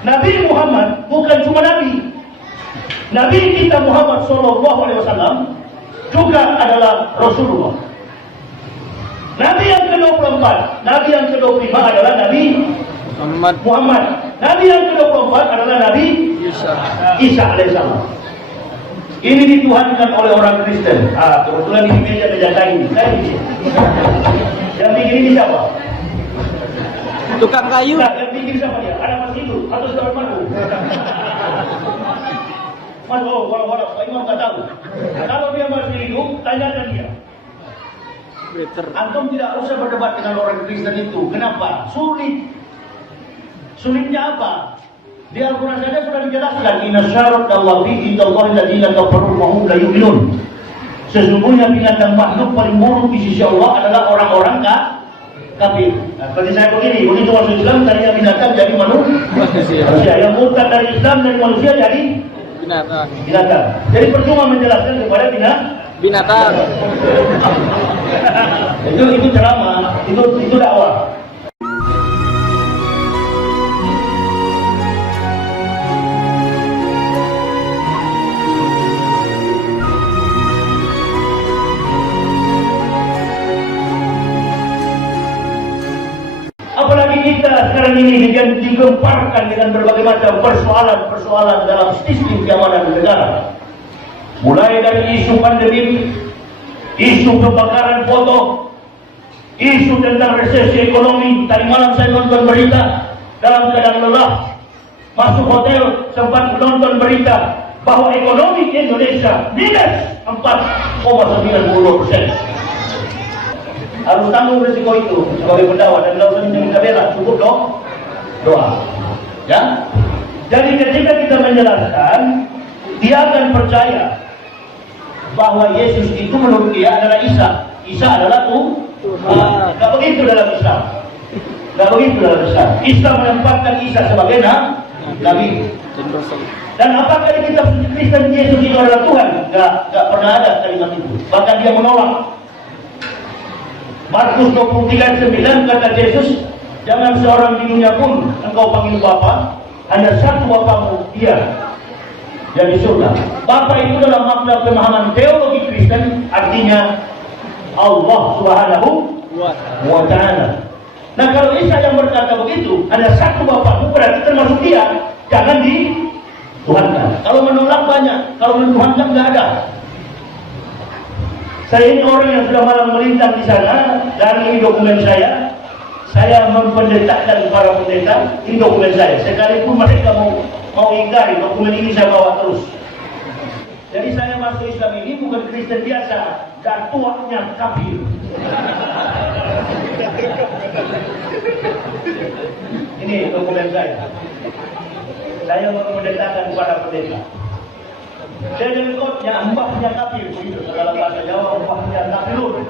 Nabi Muhammad bukan cuma Nabi. Nabi kita Muhammad SAW juga adalah Rasulullah. Nabi yang ke-24, Nabi yang ke-25 adalah Nabi Muhammad. Nabi yang ke-24 adalah Nabi Isa alaihissalam. Ini dituhankan oleh orang Kristen. Kebetulan di meja menjaga ini. Saya di sini. Yang bikin ini siapa? Tukang kayu. Nah, yang bikin siapa dia? Ada Mas Hidup atau saudara Madu? Mas, walau Pak Imam tak tahu. Kalau dia masih hidup, tanyakan dia. Antum tidak usah berdebat dengan orang Kristen itu. Kenapa? Sulit. Sulitnya apa? Di Al-Quran saja sudah dijelaskan. Inna syarat dawabi indallahi alladziina kafaru wa hum la yu'minun. Sesungguhnya binatang makhluk paling buruk di sisi Allah adalah orang-orang kafir. Nah, seperti saya begini, begitu masuk Islam tadinya binatang jadi manusia. Yang murtad dari Islam dari manusia jadi binatang. Jadi percuma menjelaskan kepada binatang. Itu ceramah, itu dakwah. Apalagi kita sekarang ini digemparkan dengan berbagai macam persoalan dalam sistem keamanan negara. Mulai dari isu pandemi, isu kebakaran foto, isu tentang resesi ekonomi. Tadi malam saya nonton berita dalam keadaan lelah, masuk hotel sempat menonton berita bahwa ekonomi Indonesia minus 4,92%. Harus tanggung risiko itu sebagai pendakwah dan tidak usah minta bela, cukup doa. Ya. Jadi ketika kita menjelaskan, dia akan percaya bahwa Yesus itu menurut dia adalah Isa. Isa adalah Tuhan. Tidak begitu dalam Islam. Tidak begitu dalam Islam. Islam menempatkan Isa sebagai Nabi. Dan apakah di kitab suci Kristen Yesus itu adalah Tuhan? Tidak pernah ada kalimat itu. Bahkan dia menolak. Markus 23:9 kata Yesus, jangan seorang di dunia pun engkau panggil Bapa, hanya satu Bapamu, Dia yang di surga. Bapa itu dalam makna pemahaman teologi Kristen artinya Allah Subhanahu wa Ta'ala. Nah, kalau Isa yang berkata begitu, hanya satu Bapamu, berarti termasuk Dia, jangan dituhankan. Kalau menolak banyak, kalau menuhankan nggak ada. Saya ini orang yang sudah malam melintang di sana. Dan ini dokumen saya mempendetakan para pendeta. Ini dokumen saya. Sekalipun mereka mau ingkari, dokumen ini saya bawa terus. Jadi saya masuk Islam ini bukan Kristen biasa, dan tuanya kafir. Ini dokumen saya. Saya mempendetakan para pendeta. Saya jengkotnya, mbahnya kafir, begitu. Dalam bahasa Jawa, mbahnya kafirun.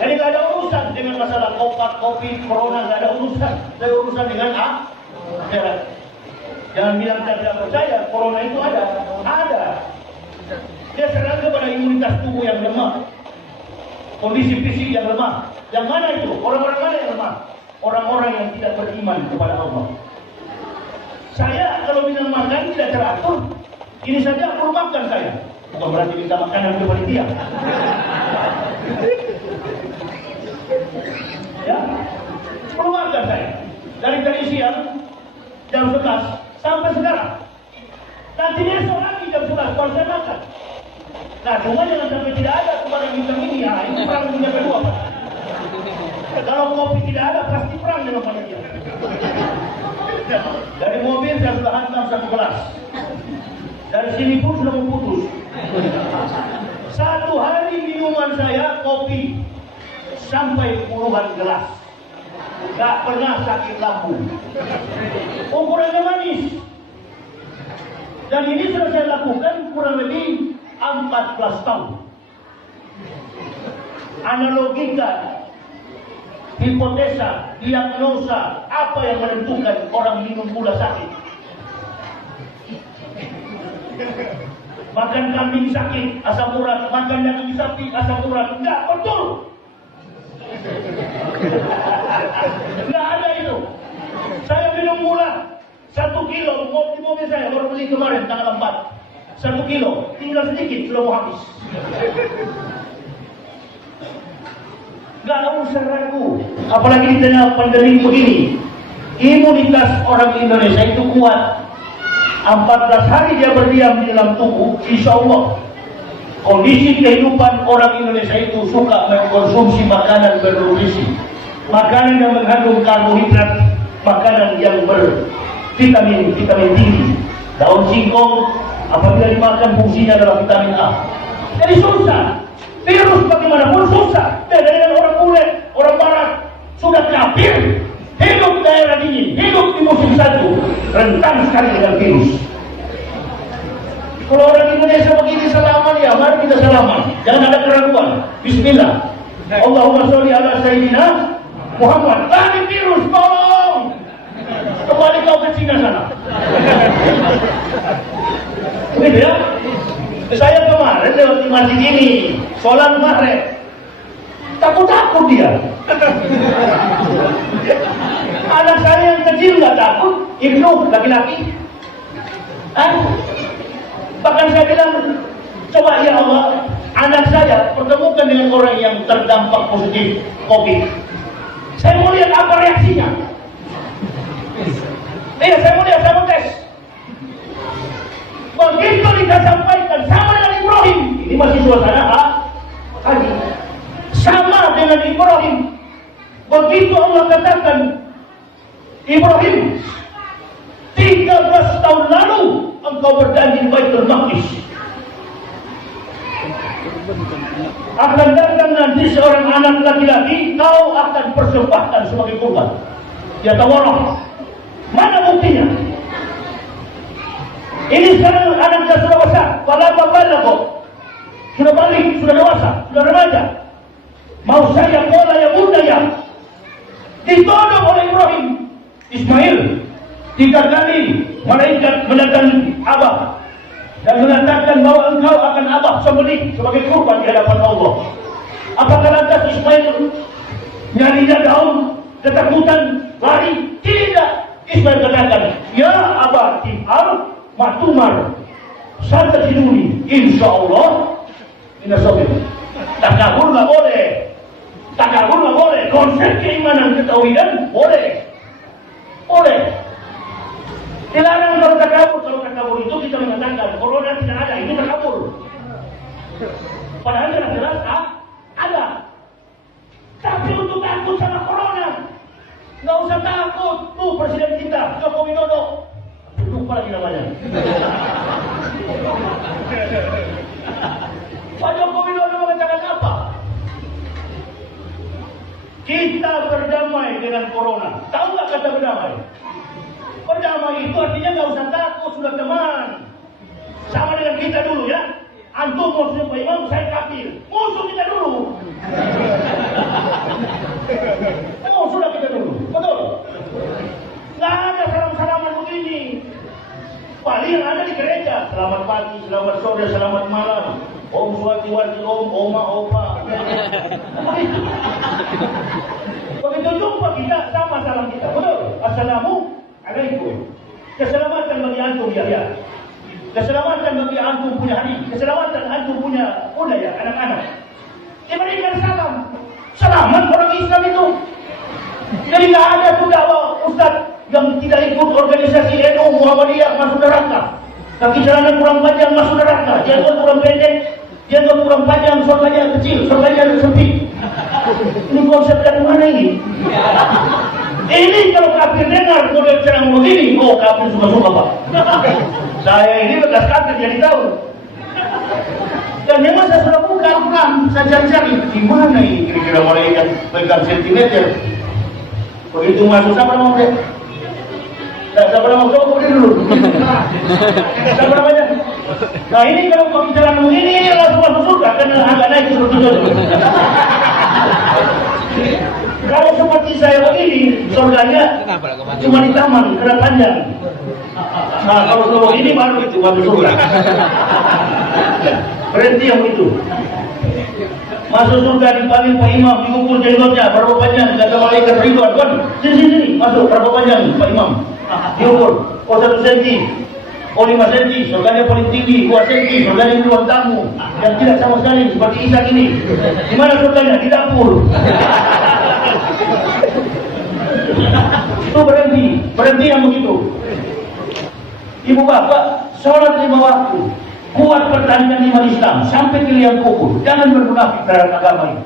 Jadi tidak ada urusan dengan masalah COVID, corona, tidak ada urusan. Saya urusan dengan akhirat. Jangan bilang saya tidak percaya, corona itu ada. Dia serang kepada imunitas tubuh yang lemah, kondisi fisik yang lemah. Yang mana itu? Orang-orang mana yang lemah? Orang-orang yang tidak beriman kepada Allah. Saya kalau minum makan tidak teratur. Ini saja perlu makan saya. Bukan berarti minta makanan ke panitia. Ya, perlu makan saya. Dari tadi siang jam 11 sampai sekarang. Nanti besok lagi jam 11 baru saya makan. Nah, cuma jangan sampai tidak ada kemarin hitam ini. Ya, ini perang dunia kedua, Pak. Kalau kopi tidak ada, pasti perang dengan panitia. Dari mobil saya sudah hantam 1 gelas. Dari sini pun sudah memutus. 1 hari minuman saya kopi sampai puluhan gelas. Gak pernah sakit lambung. Ukurannya manis. Dan ini sudah saya lakukan kurang lebih 14 tahun. Analogika, hipotesa, diagnosa, apa yang menentukan orang minum gula sakit? Makan kambing sakit, asam urat. Makan daging sapi, asam urat. Enggak, betul. Enggak ada itu. Saya minum gula 1 kilo di mobil saya baru beli kemarin tanggal 4. 1 kilo, tinggal sedikit sudah mau habis. Gak usah ragu, apalagi di tengah pandemi begini. Imunitas orang Indonesia itu kuat. 14 hari dia berdiam di dalam tubuh, insya Allah kondisi kehidupan orang Indonesia itu suka mengkonsumsi makanan bernutrisi, makanan yang mengandung karbohidrat, makanan yang bervitamin tinggi. Daun singkong apabila dimakan fungsinya adalah vitamin A. Jadi susah, virus bagaimanapun susah. Beda dengan orang bule, orang barat sudah kafir, hidup daerah dingin, hidup di musim salju, rentan sekali dengan virus. Kalau orang Indonesia begini salaman, ya mari kita salaman, jangan ada keraguan. Bismillah. Allahumma sholli ala sayyidina Muhammad. Lari virus, tolong kembali kau ke Cina sana. Begitu ya. Saya kemarin lewat di masjid ini, sholat maghrib, takut dia. Anak saya yang kecil nggak takut, Ibnu laki-laki. Bahkan saya bilang, coba ya Allah, anak saya pertemukan dengan orang yang terdampak positif COVID. Saya mau lihat apa reaksinya. Iya, saya mau lihat, saya mau tes. Begitu kita sampaikan sama dengan Ibrahim, ini masih suasana haji. Sama dengan Ibrahim. Begitu Allah katakan, Ibrahim, 13 tahun lalu engkau berjanji Baitul Maqdis. Akan datang nanti seorang anak laki-laki, kau akan persembahkan sebagai kurban. Ya tawarah. Mana buktinya? Ini sekarang anaknya sudah besar, kok sudah balik, sudah dewasa, sudah remaja. Mau saya bola ya bunda ya, ditodong oleh Ibrahim. Ismail 3 kali malaikat mendatangi Abah dan mengatakan bahwa engkau akan Abah sembelih sebagai kurban di hadapan Allah. Apakah lantas Ismail nyarinya daun, ketakutan, lari? Tidak. Ismail katakan, ya Abah Timar Matumar Santa Sinuni, insya Allah Minasabir. Takabur nggak boleh, takabur nggak boleh. Konsep keimanan ketauhidan boleh, boleh. Dilarang kalau takabur. Kalau takabur itu kita mengatakan corona tidak ada, itu takabur. Padahal jelas-jelas ada. Tapi untuk takut sama corona, nggak usah takut. Tuh presiden kita Joko Widodo, lupa lagi namanya. Pak Joko Widodo mengatakan apa? Kita berdamai dengan corona. Tahu nggak kata berdamai? Berdamai itu artinya nggak usah takut, sudah teman. Sama dengan kita dulu ya. Antum musuh Pak Imam, saya kafir. Musuh kita dulu. Musuh kita dulu, betul? Nggak ada salam-salaman begini. Paling yang ada di gereja, selamat pagi, selamat sore, selamat malam, Om Swati-wati, Om, Oma, Opa. Begitu jumpa kita, sama salam kita, betul? Assalamualaikum. Keselamatan bagi antum ya. Keselamatan bagi antum punya hari, keselamatan antum punya budaya, anak-anak. Diberikan salam. Selamat orang Islam itu. Jadi nggak ada tuh dakwah Ustaz yang tidak ikut organisasi NU Muhammadiyah masuk neraka. Kaki celana kurang panjang masuk neraka. Jenggot kurang pendek, jenggot kurang panjang, surganya kecil, surganya sempit. Ini konsep dari mana ini? Ini kalau kafir dengar model ceramah begini, oh kafir suka-suka Pak. Saya ini bekas kafir jadi tahu. Dan memang saya sudah buka Al-Quran, saya cari-cari di mana ini kira-kira malaikat pegang sentimeter. Begitu masuk siapa nama dia? Siapa nama kau dia dulu? Siapa namanya? Nah ini kalau kau bicara begini langsung masuk surga karena agak naik seperti itu. Kalau seperti saya begini, surganya cuma di taman karena panjang. Nah kalau kau begini baru itu masuk surga. Berhenti yang itu. Masuk surga dipanggil Pak Imam, diukur jenggotnya berapa panjang, kata malaikat Ridwan, kan? Sini, masuk berapa panjang Pak Imam? Diukur, oh 1 senti, oh 5 senti, surganya paling tinggi, 2 senti, surganya di ruang tamu, yang tidak sama sekali seperti Ishak ini. Di mana surganya? Di dapur. Itu berhenti yang begitu. Ibu bapak, sholat 5 waktu. Buat pertandingan iman Islam sampai ke liang kubur. Jangan bermunafik terhadap agama ini.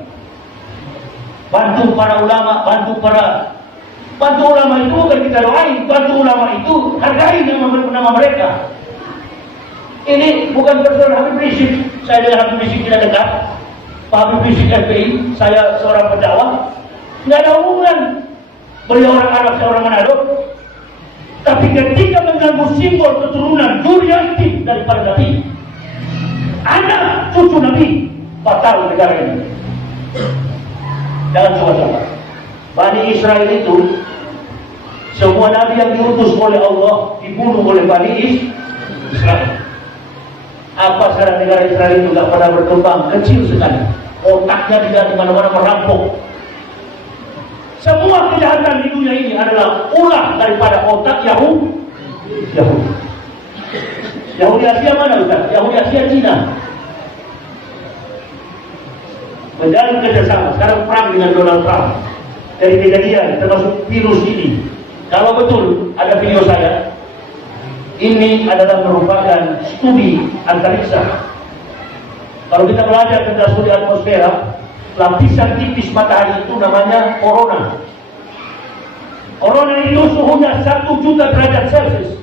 Bantu para ulama, bantu ulama itu bukan kita doain, bantu ulama itu hargai nama mereka. Ini bukan persoalan Habib Rizik. Saya dengan Habib Rizik tidak dekat. Pak Habib Rizik FPI, saya seorang pendakwah. Nggak ada hubungan. Beliau orang Arab, saya orang Manado. Tapi ketika mengganggu simbol keturunan Durianti daripada Nabi, anak cucu Nabi, fatal negara ini. Jangan coba-coba. Bani Israel itu, semua Nabi yang diutus oleh Allah dibunuh oleh Bani Israel. Apa sekarang negara Israel itu tidak pernah berkembang, kecil sekali. Otaknya tidak di mana-mana merampok. Semua kejahatan di dunia ini adalah ulah daripada otak Yahudi. Yahudi Asia mana Ustaz? Yahudi Asia Cina. Menjalin kerjasama. Sekarang perang dengan Donald Trump. Dari kejadian termasuk virus ini. Kalau betul ada video saya, ini adalah merupakan studi antariksa. Kalau kita belajar tentang studi atmosfer, lapisan tipis matahari itu namanya corona. Corona itu suhunya 1 juta derajat Celcius.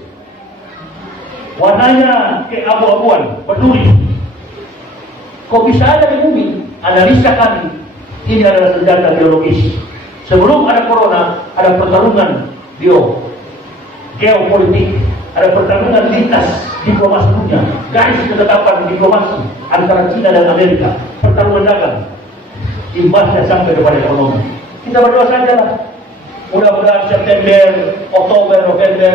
Warnanya keabu-abuan, berduri. Kok bisa ada di bumi? Analisa kami, ini adalah senjata biologis. Sebelum ada corona, ada pertarungan geopolitik, ada pertarungan lintas diplomasi dunia, garis ketetapan diplomasi antara China dan Amerika, pertarungan dagang. Imbasnya sampai kepada ekonomi. Kita berdoa saja lah. Mudah-mudahan September, Oktober, November,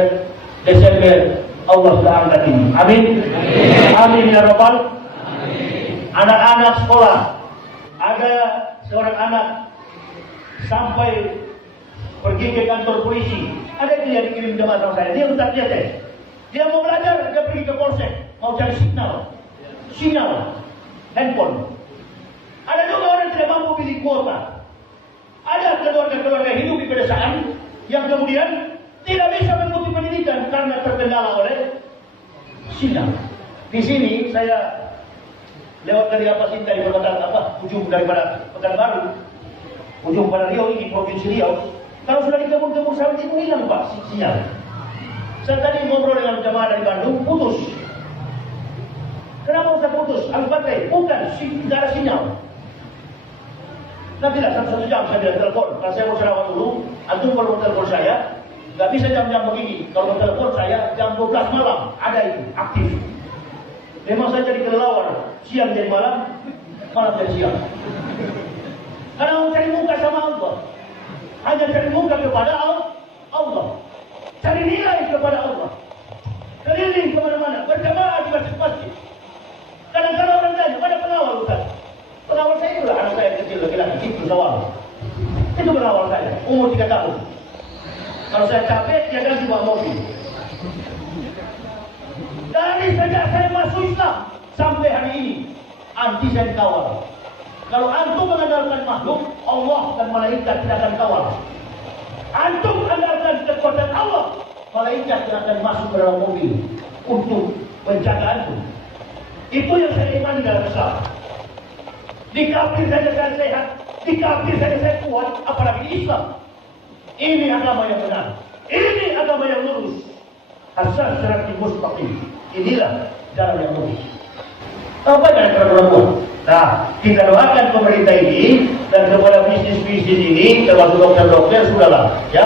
Desember Allah sudah angkat ini. Amin. Amin ya Rabbal. Anak-anak sekolah, ada seorang anak sampai pergi ke kantor polisi. Ada dia dikirim jemaah sama saya. Dia ustaz dia tes. Dia mau belajar, dia pergi ke polsek, mau cari sinyal handphone. Ada juga orang tidak mampu pilih kuota. Ada keluarga-keluarga hidup di pedesaan yang kemudian tidak bisa mengikuti pendidikan karena terkendala oleh sinyal. Di sini saya lewat dari Sinta di ujung daripada Pekanbaru, ujung pada Riau ini, provinsi Riau. Kalau sudah di kebun-kebun sawit itu hilang Pak sinyal. Saya tadi ngobrol dengan jemaah dari Bandung, putus. Kenapa bisa putus? Al-Fatih, bukan, tidak ada sinyal. Nanti lah 1 jam saya bilang telepon. Kalau saya mau Sarawak dulu, antum kalau mau telepon saya, nggak bisa jam-jam begini. Kalau mau telepon saya jam 12 malam, ada itu aktif. Memang saya jadi kelelawar, siang jadi malam jadi siang. Karena mau cari muka sama Allah, hanya cari muka kepada Allah, cari nilai kepada Allah, keliling kemana-mana, berjamaah di masjid-masjid. Kadang-kadang orang tanya, mana pengawal Ustaz? Pengawal saya itulah anak saya kecil laki-laki, itu sawal. Itu pengawal saya, umur 3 tahun. Kalau saya capek, dia ganti bawa mobil. Dari sejak saya masuk Islam sampai hari ini, anti saya kawal. Kalau antum mengandalkan makhluk, Allah dan malaikat tidak akan kawal. Antum andalkan kekuatan Allah, malaikat tidak akan masuk ke dalam mobil untuk menjaga antum. Itu yang saya imani dalam Islam. Di kafir saja saya sehat, di kafir saja saya kuat, apalagi di Islam. Ini agama yang benar, ini agama yang lurus. Asal siratal mustaqim. Inilah jalan yang lurus. Apa yang akan berbuat? Nah, kita doakan pemerintah ini dan kepada bisnis-bisnis ini, termasuk dokter-dokter, sudahlah, ya.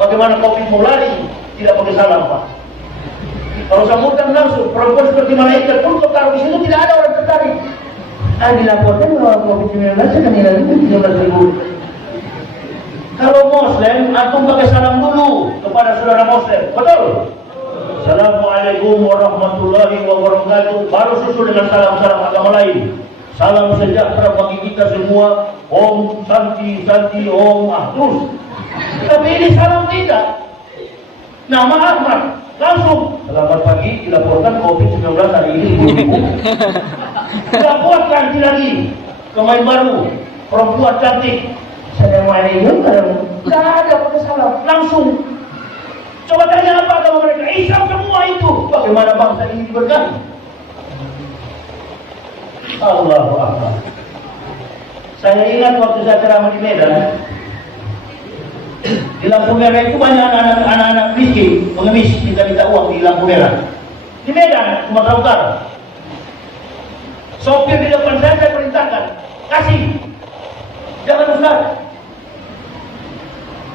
Bagaimana COVID mau lari, tidak pakai salam, Pak. Kalau sambutan langsung, perempuan seperti malaikat pun taruh di situ tidak ada orang tertarik. Dilaporkan bahwa COVID-19 akan hilang 13.000. Kalau Muslim, antum pakai salam dulu kepada saudara Muslim, betul? Assalamualaikum warahmatullahi wabarakatuh. Baru susul dengan salam-salam agama lain. Salam sejahtera bagi kita semua. Om Santi Santi Om terus. Tapi ini salam tidak. Nama Ahmad langsung selamat pagi, dilaporkan COVID-19 hari ini 1000. Tidak buat ganti lagi pemain baru, perempuan cantik. Saya main juga, tidak ada pakai salam langsung. Coba tanya apa agama mereka? Islam semua itu. Bagaimana bangsa ini diberkati? Allahu Akbar. Saya ingat waktu saya ceramah di Medan, di lampu merah itu banyak anak-anak miskin mengemis minta uang di lampu merah. Di Medan, Sumatera Utara. Sopir di depan saya perintahkan, kasih, jangan Ustaz.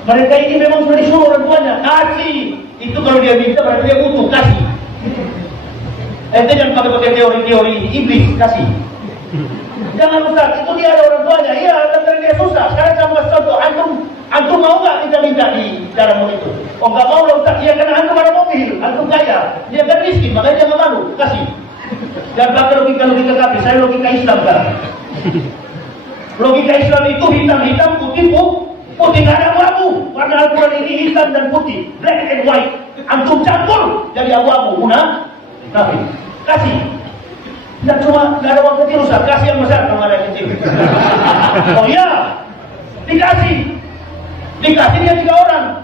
Mereka ini memang sudah disuruh orang tuanya, kasih. Itu kalau dia minta berarti dia butuh, kasih. Ente jangan pakai teori-teori iblis, kasih. Jangan Ustaz, itu dia ada orang tuanya. Iya, tapi dia susah. Sekarang saya mau contoh, antum mau nggak kita minta di cara begitu? Oh nggak mau lah Ustaz, iya karena antum ada mobil, antum kaya, dia kan miskin, makanya dia nggak malu, kasih. Dan pakai logika kami, saya logika Islam kan. Logika Islam itu hitam-hitam, putih nggak ada abu-abu. Warna Al-Quran ini hitam dan putih, black and white. Antum campur jadi abu-abu, tapi kasih. Tidak cuma nggak ada uang kecil Ustaz, kasih yang besar kalau ada yang kecil. Oh iya, dikasih dia 3 orang.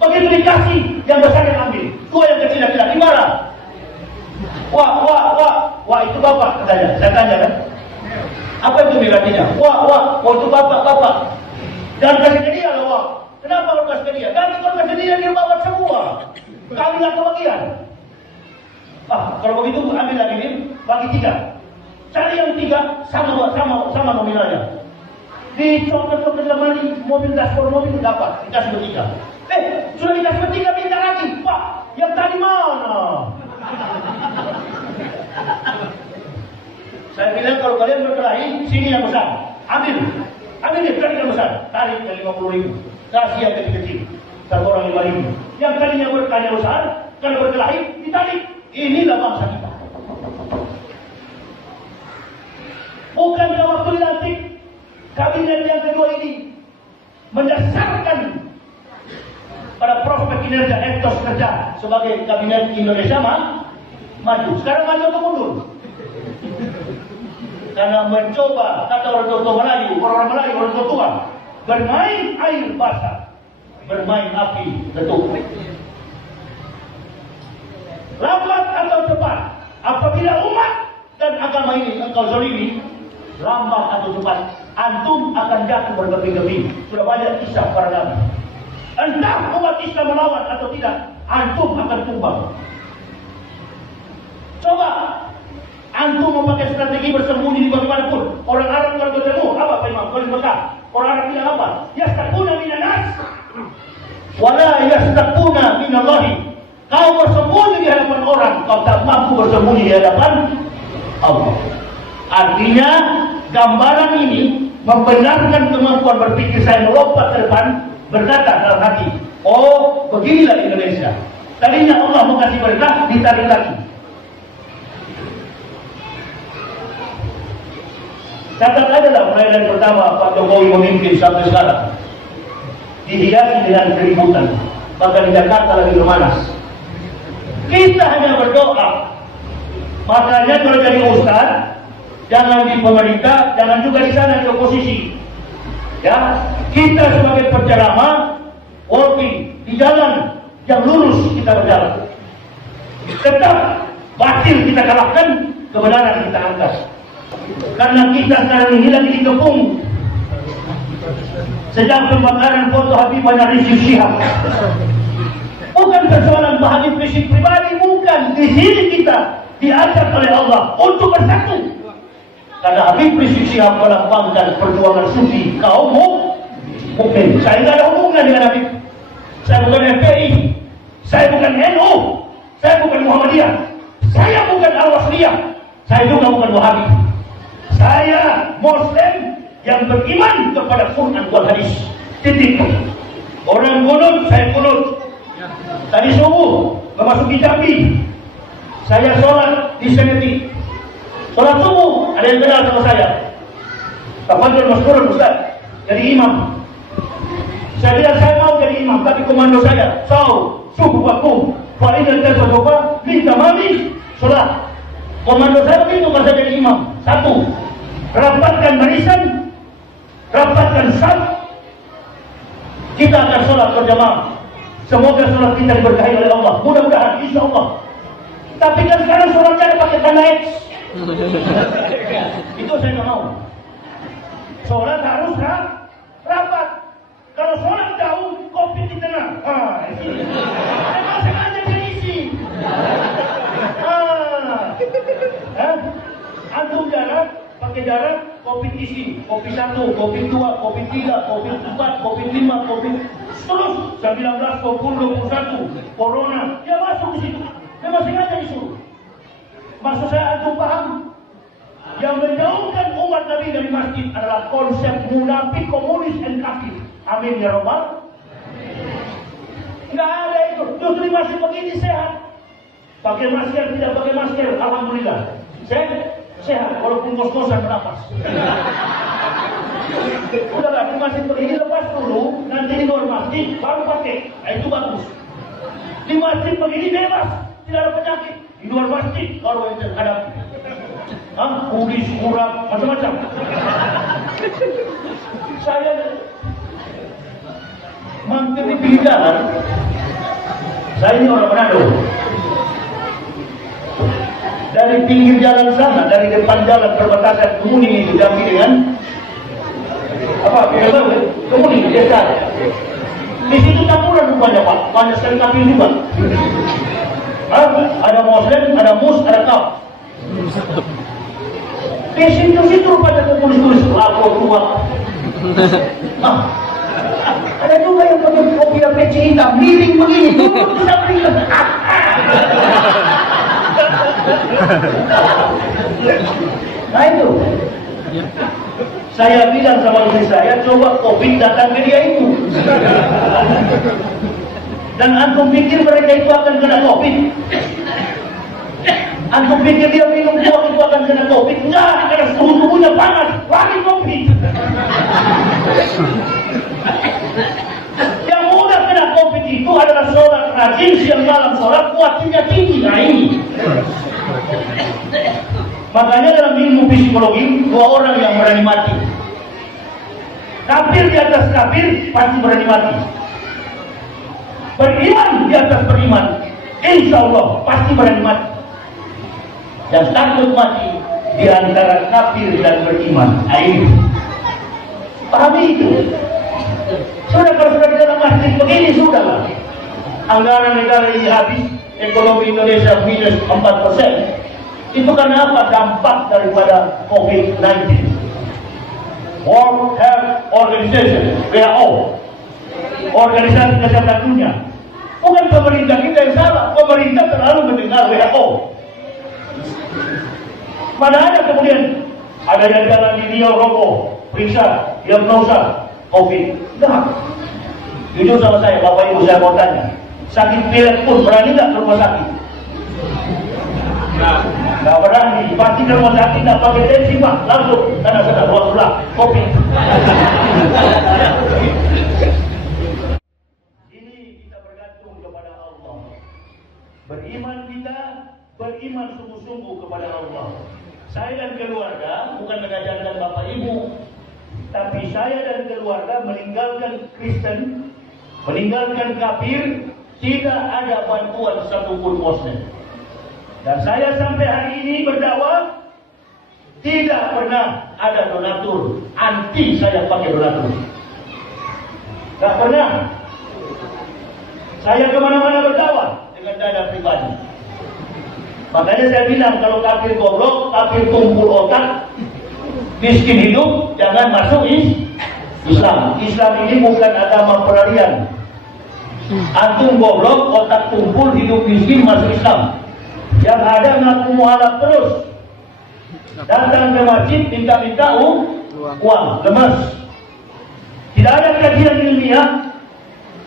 Begitu dikasih, yang besar yang ambil, 2 yang kecil tidak dimarah. Wah itu bapak katanya. Saya tanya kan, apa itu miratinya? Wah itu bapak. Jangan kasih ke dia loh, wah. Kenapa kalau kasih ke dia? Ganti kalau kasih dia bawa semua. Kami nggak kebagian. Kalau begitu ambil lagi ini, bagi 3. Cari yang 3 sama nominalnya. Di coklat lemari mobil dashboard mobil dapat dikasih bertiga. Sudah dikasih bertiga minta lagi, Pak. Yang tadi mana? Saya bilang kalau kalian berkelahi, sini yang besar. Ambil dia tarik yang besar. Tarik ke 50.000. Kasih yang kecil-kecil. 1 orang 5.000. Yang tadinya berkelahi besar, kalau berkelahi ditarik. Inilah bangsa kita. Bukankah waktu dilantik kabinet yang kedua ini mendasarkan pada prospek kinerja etos kerja sebagai kabinet Indonesia maju. Sekarang maju atau mundur? Karena mencoba, kata orang tua Melayu, orang Melayu, orang tua bermain air basah, bermain api letup. Lambat atau cepat, apabila umat dan agama ini engkau zalimi, lambat atau cepat, antum akan jatuh berkeping-keping. Sudah banyak kisah para nabi. Entah umat Islam melawan atau tidak, antum akan tumbang. Coba antum memakai strategi bersembunyi di bagaimanapun. Orang Arab kalau bertemu, apa Pak Imam? Kalau di Mekah, orang Arab bilang apa? Yastaquna minan nas, wala yastaquna minallahi. Kau bersembunyi di hadapan orang, kau tak mampu bersembunyi di hadapan Allah. Artinya gambaran ini membenarkan kemampuan berpikir saya melompat ke depan, berkata dalam hati, oh beginilah Indonesia. Tadinya Allah mau kasih berkah, ditarik lagi. Catat aja lah perayaan pertama Pak Jokowi memimpin sampai sekarang dihiasi dengan keributan, bahkan di Jakarta lagi memanas. Kita hanya berdoa. Makanya kalau jadi ustaz, jangan di pemerintah, jangan juga di sana di oposisi. Ya, kita sebagai penceramah, walking di jalan yang lurus kita berjalan. Tetap batil kita kalahkan, kebenaran kita angkat. Karena kita sekarang ini lagi dikepung sejak pembakaran foto Habibah Rizik Syihab. Bukan persoalan Habib Rizik pribadi, bukan. Di sini kita diajak oleh Allah untuk bersatu. Karena Habib Rizik Syihab melambangkan perjuangan sufi kaum mukmin. Saya tidak ada hubungan dengan Habib. Saya bukan FPI, saya bukan NU, saya bukan Muhammadiyah, saya bukan Al-Wasliyah, saya juga bukan Wahabi. Saya Muslim yang beriman kepada Quran wal hadis. Titik. Orang kunut, saya kunut. Tadi subuh memasuki Jambi, saya sholat di Seneti. Sholat subuh, ada yang kenal sama saya. Tafadhol maskurun Ustaz, jadi imam. Saya bilang saya mau jadi imam, tapi komando saya, subuhakum, fa inna tasawufa min tamami sholat. Komando saya begitu pas saya jadi imam. Satu, rapatkan barisan, rapatkan saf. Kita akan sholat berjamaah. Semoga sholat kita diberkahi oleh Allah. Mudah-mudahan, insya Allah. Tapi kan sekarang sholatnya ada pakai tanda X. Itu saya nggak mau. Sholat harus rapat. Kalau sholat jauh, kopi di tengah. Ini. Memang sengaja diisi. Antum jarak, pakai jarak, kopi isi. Kopi 1, kopi 2, kopi 3, kopi 4, kopi 5, kopi terus 19, 20, 21. Corona, dia masuk di situ. Memang sengaja disuruh. Maksud saya antum paham? Yang menjauhkan umat Nabi dari masjid adalah konsep munafik, komunis, dan kafir. Amin ya Rabbal. Nggak ada itu. Justru masih begini sehat. Pakai masker, tidak pakai masker, alhamdulillah. Sehat, walaupun kos-kosan bernapas. Udahlah, di masjid begini lepas dulu, nanti di luar masjid baru pakai. Nah, itu bagus. Di masjid begini bebas, tidak ada penyakit. Di luar masjid baru yang terhadapi. Kudis, kurap, macam-macam. Saya mampir di pinggir jalan. Saya ini orang Manado. Dari pinggir jalan sana, dari depan jalan perbatasan Kemuning itu diambil dengan Kemuning, desa. Di situ campuran rupanya Pak, banyak sekali kafir juga. Ada Muslim, ada Mus, ada Kaf. Di situ rupanya tulis-tulis lapor tua. Ada juga yang pakai kopi peci hitam, miring begini, duduk tidak miring. Nah itu, saya bilang sama istri saya, coba COVID datang ke dia itu. Dan antum pikir mereka itu akan kena COVID? Antum pikir dia minum buah itu akan kena COVID? Enggak, karena suhu-suhunya panas, lagi COVID. Yang mudah kena COVID itu adalah sholat rajin, siang malam sholat, kuatnya tinggi. Nah ini. Makanya dalam ilmu psikologi, 2 orang yang berani mati. Kafir di atas kafir, pasti berani mati. Beriman di atas beriman, insya Allah pasti berani mati. Yang takut mati di antara kafir dan beriman. Ayo, pahami itu. Sudah kalau sudah di dalam masjid begini sudahlah. Anggaran negara ini habis, ekonomi Indonesia minus 4%. Itu karena apa? Dampak daripada COVID-19. World Health Organization, WHO, Organisasi Kesehatan Dunia. Bukan pemerintah kita yang salah, pemerintah terlalu mendengar WHO. Mana ada kemudian ada yang jalan di Riau rokok, periksa, diagnosa COVID. Enggak. Jujur sama saya, Bapak Ibu, saya mau tanya, sakit pilek pun berani nggak ke rumah sakit? Nggak berani, pasti ke rumah sakit nggak pakai tensi Pak, langsung karena sudah buat sebelah COVID. Ini kita bergantung kepada Allah. Beriman kita, beriman sungguh-sungguh kepada Allah. Saya dan keluarga bukan mengajarkan Bapak Ibu, tapi saya dan keluarga meninggalkan Kristen, meninggalkan kafir, tidak ada bantuan satupun Muslim. Dan saya sampai hari ini berdakwah, tidak pernah ada donatur, anti saya pakai donatur. Tidak pernah. Saya kemana-mana berdakwah dengan dana pribadi. Makanya saya bilang kalau kafir goblok, kafir tumpul otak, miskin hidup, jangan masuk Islam. Islam ini bukan agama pelarian. Antum goblok, otak tumpul, hidup miskin, masuk Islam. Yang ada ngaku mualaf terus. Datang ke masjid, minta-minta uang, lemas. Tidak ada kajian ilmiah,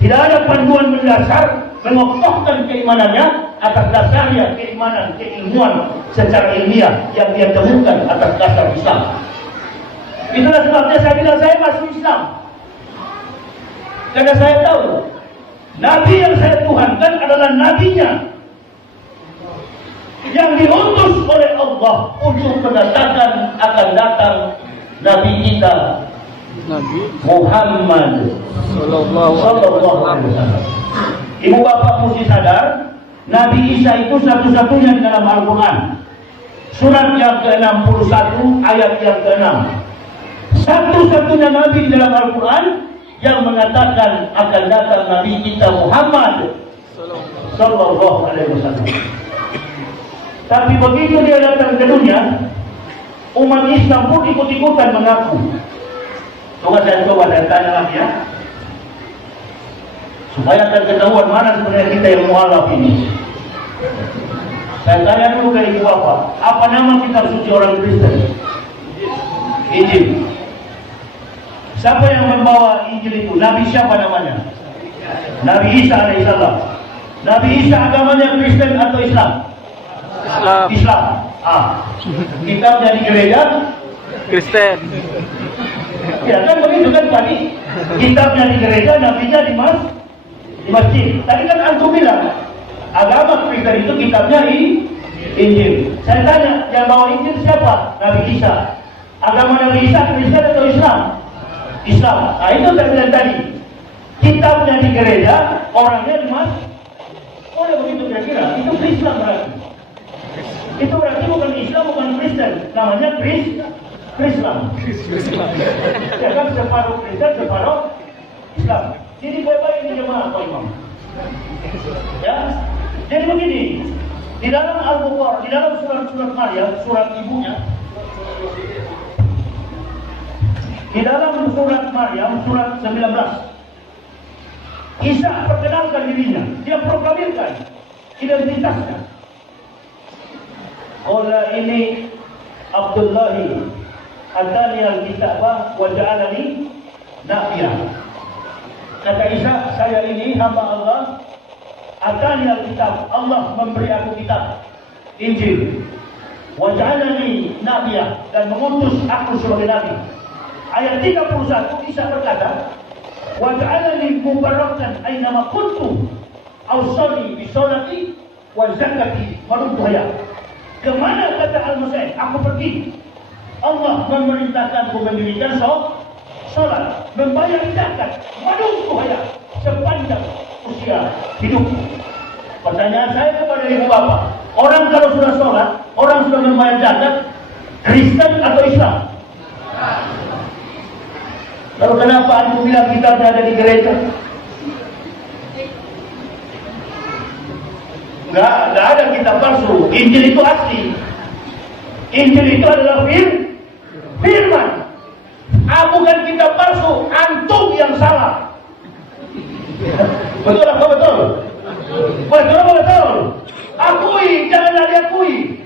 tidak ada panduan mendasar, mengokohkan keimanannya atas dasarnya keimanan, keilmuan secara ilmiah yang dia temukan atas dasar Islam. Itulah sebabnya saya bilang saya masuk Islam. Karena saya tahu Nabi yang saya tuhankan adalah nabinya yang diutus oleh Allah untuk mendatangkan akan datang Nabi kita Nabi Muhammad Sallallahu Alaihi Wasallam. Ibu bapak mesti sadar, Nabi Isa itu satu-satunya di dalam Al-Quran. Surat yang ke-61 ayat yang ke-6. Satu-satunya Nabi di dalam Al-Quran yang mengatakan akan datang Nabi kita Muhammad Sallallahu Alaihi Wasallam. Tapi begitu dia datang ke dunia, umat Islam pun ikut-ikutan mengaku. Coba saya tanya lagi ya, supaya akan ketahuan mana sebenarnya kita yang mualaf ini. Saya tanya dulu ke ibu bapak, apa nama kitab suci orang Kristen? Injil. Siapa yang membawa Injil itu? Nabi siapa namanya? Nabi Isa alaihissalam. Nabi Isa agamanya Kristen atau Islam? Islam. Kitabnya di gereja Kristen. Ya kan begitu kan tadi. Kitabnya di gereja, nabinya di masjid. Tadi kan antum bilang agama Kristen itu kitabnya Injil. Saya tanya, yang bawa Injil siapa? Nabi Isa. Agama Nabi Isa Kristen atau Islam? Islam. Nah itu saya bilang tadi. Kitabnya di gereja, orangnya di masjid. Oleh begitu kira-kira itu Islam berarti. Itu berarti bukan Islam, bukan Kristen. Namanya Islam. Ya kan, separuh Kristen, separuh Islam. Jadi baik-baik ini jemaah Pak Imam. Ya, jadi begini. Di dalam Al-Baqarah, di dalam surat-surat Maryam, surat ibunya. Di dalam surat Maryam, surat 19. Isa perkenalkan dirinya, dia proklamirkan identitasnya. Qala ini Abdullahi atani al-kitabah wa ja'alani nabiyya. Kata Isa, saya ini hamba Allah, atani al-kitab, Allah memberi aku kitab Injil, wa ja'alani nabiyya, dan mengutus aku sebagai nabi. Ayat 31 Isa berkata, wa ja'alani mubarakan aynama kuntu awsani bi sholati wa zakati wa nubuwah. Kemana kata Al-Masih aku pergi, Allah memerintahkanku mendirikan sholat, membayar zakat, menubuwah sepanjang usia hidup. Pertanyaan saya kepada ibu bapak, orang kalau sudah sholat, orang sudah membayar zakat, Kristen atau Islam? Lalu kenapa aku bilang kitabnya ada di gereja? Enggak ada kitab palsu. Injil itu asli. Injil itu adalah firman. Bukan kitab palsu. Antum yang salah. Betul apa betul? Betul. Akui, jangan diakui.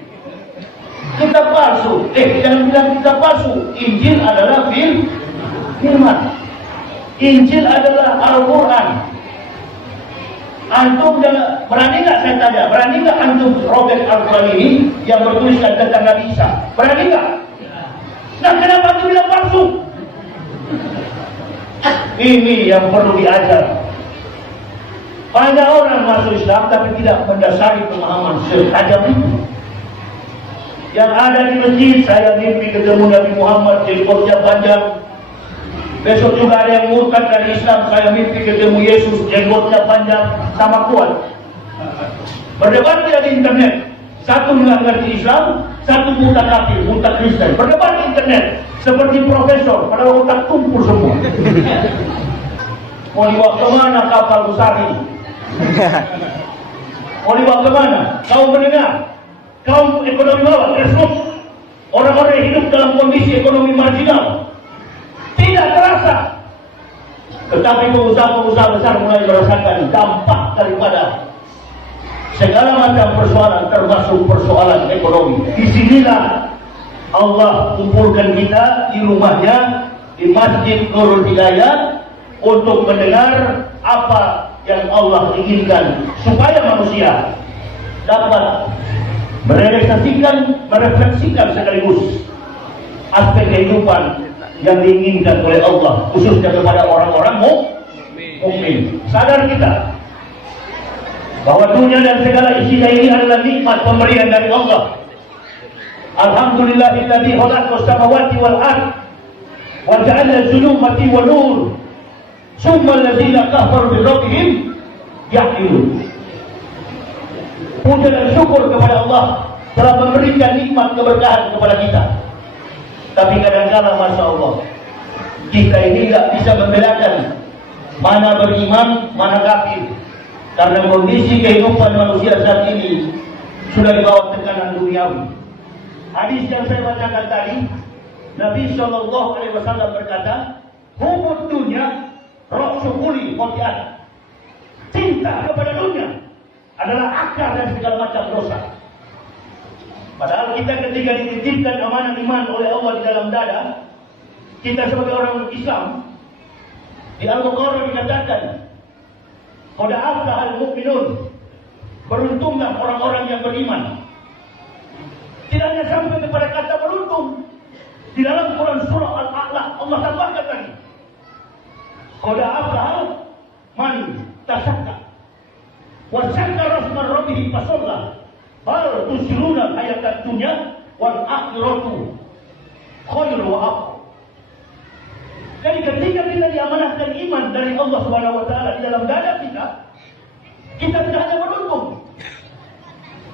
Kitab palsu. Jangan bilang kitab palsu. Injil adalah firman. Injil adalah Al-Quran. Antum berani nggak saya tanya? Berani nggak antum robek Al-Quran ini yang bertuliskan tentang Nabi Isa? Berani nggak? Nah kenapa antum bilang palsu? Ini yang perlu diajar. Banyak orang masuk Islam tapi tidak mendasari pemahaman setajam itu. Yang ada di masjid, saya mimpi ketemu Nabi Muhammad, jenggotnya panjang. Besok juga ada yang murtad dari Islam, saya mimpi ketemu Yesus, jenggotnya panjang, sama kuat. Berdebat dia di internet. Satu nggak ngerti Islam, satu muta kafir, muta Kristen. Berdebat di internet, seperti profesor, pada otak tumpul semua. Mau dibawa kemana kapal besar ini? Mau dibawa kemana? Kaum mendengar, kaum ekonomi bawah, grassroots, orang-orang yang hidup dalam kondisi ekonomi marginal. Tidak terasa. Tetapi pengusaha-pengusaha besar mulai merasakan dampak daripada segala macam persoalan, termasuk persoalan ekonomi. Disinilah Allah kumpulkan kita di rumahnya, di Masjid Nurul Hidayat, untuk mendengar apa yang Allah inginkan supaya manusia dapat merefleksikan sekaligus aspek kehidupan yang diinginkan oleh Allah, khususnya kepada orang-orang mukmin. Sadar kita bahwa dunia dan segala isinya ini adalah nikmat pemberian dari Allah. Alhamdulillahilladzi khalaqa as-samawati wal ardh wa ja'ala az-zulumati wan nur summa alladziina kafaru bi rabbihim ya'dilun. Puja dan syukur kepada Allah telah memberikan nikmat keberkahan kepada kita. Tapi kadang-kadang Masya Allah, kita ini tidak bisa membedakan mana beriman, mana kafir. Karena kondisi kehidupan manusia saat ini sudah dibawa tekanan duniawi. Hadis yang saya bacakan tadi, Nabi SAW berkata, "Hubud dunia, roksukuli kotian." Cinta kepada dunia adalah akar dan segala macam dosa. Padahal kita ketika dititipkan amanah iman oleh Allah di dalam dada, kita sebagai orang Islam, di Al-Qur'an dikatakan, "Qad aflahal mu'minun." Beruntunglah orang-orang yang beriman. Tidak hanya sampai kepada kata beruntung. Di dalam Quran surah Al-A'la Allah tambahkan lagi, "Qad aflahal man tasakka wa syakara rasma rabbih fasalla bal tusiruna hayatad dunya wal akhiratu khairu wa abqa." Jadi ketika kita diamanahkan iman dari Allah Subhanahu wa taala di dalam dada kita, kita tidak hanya beruntung,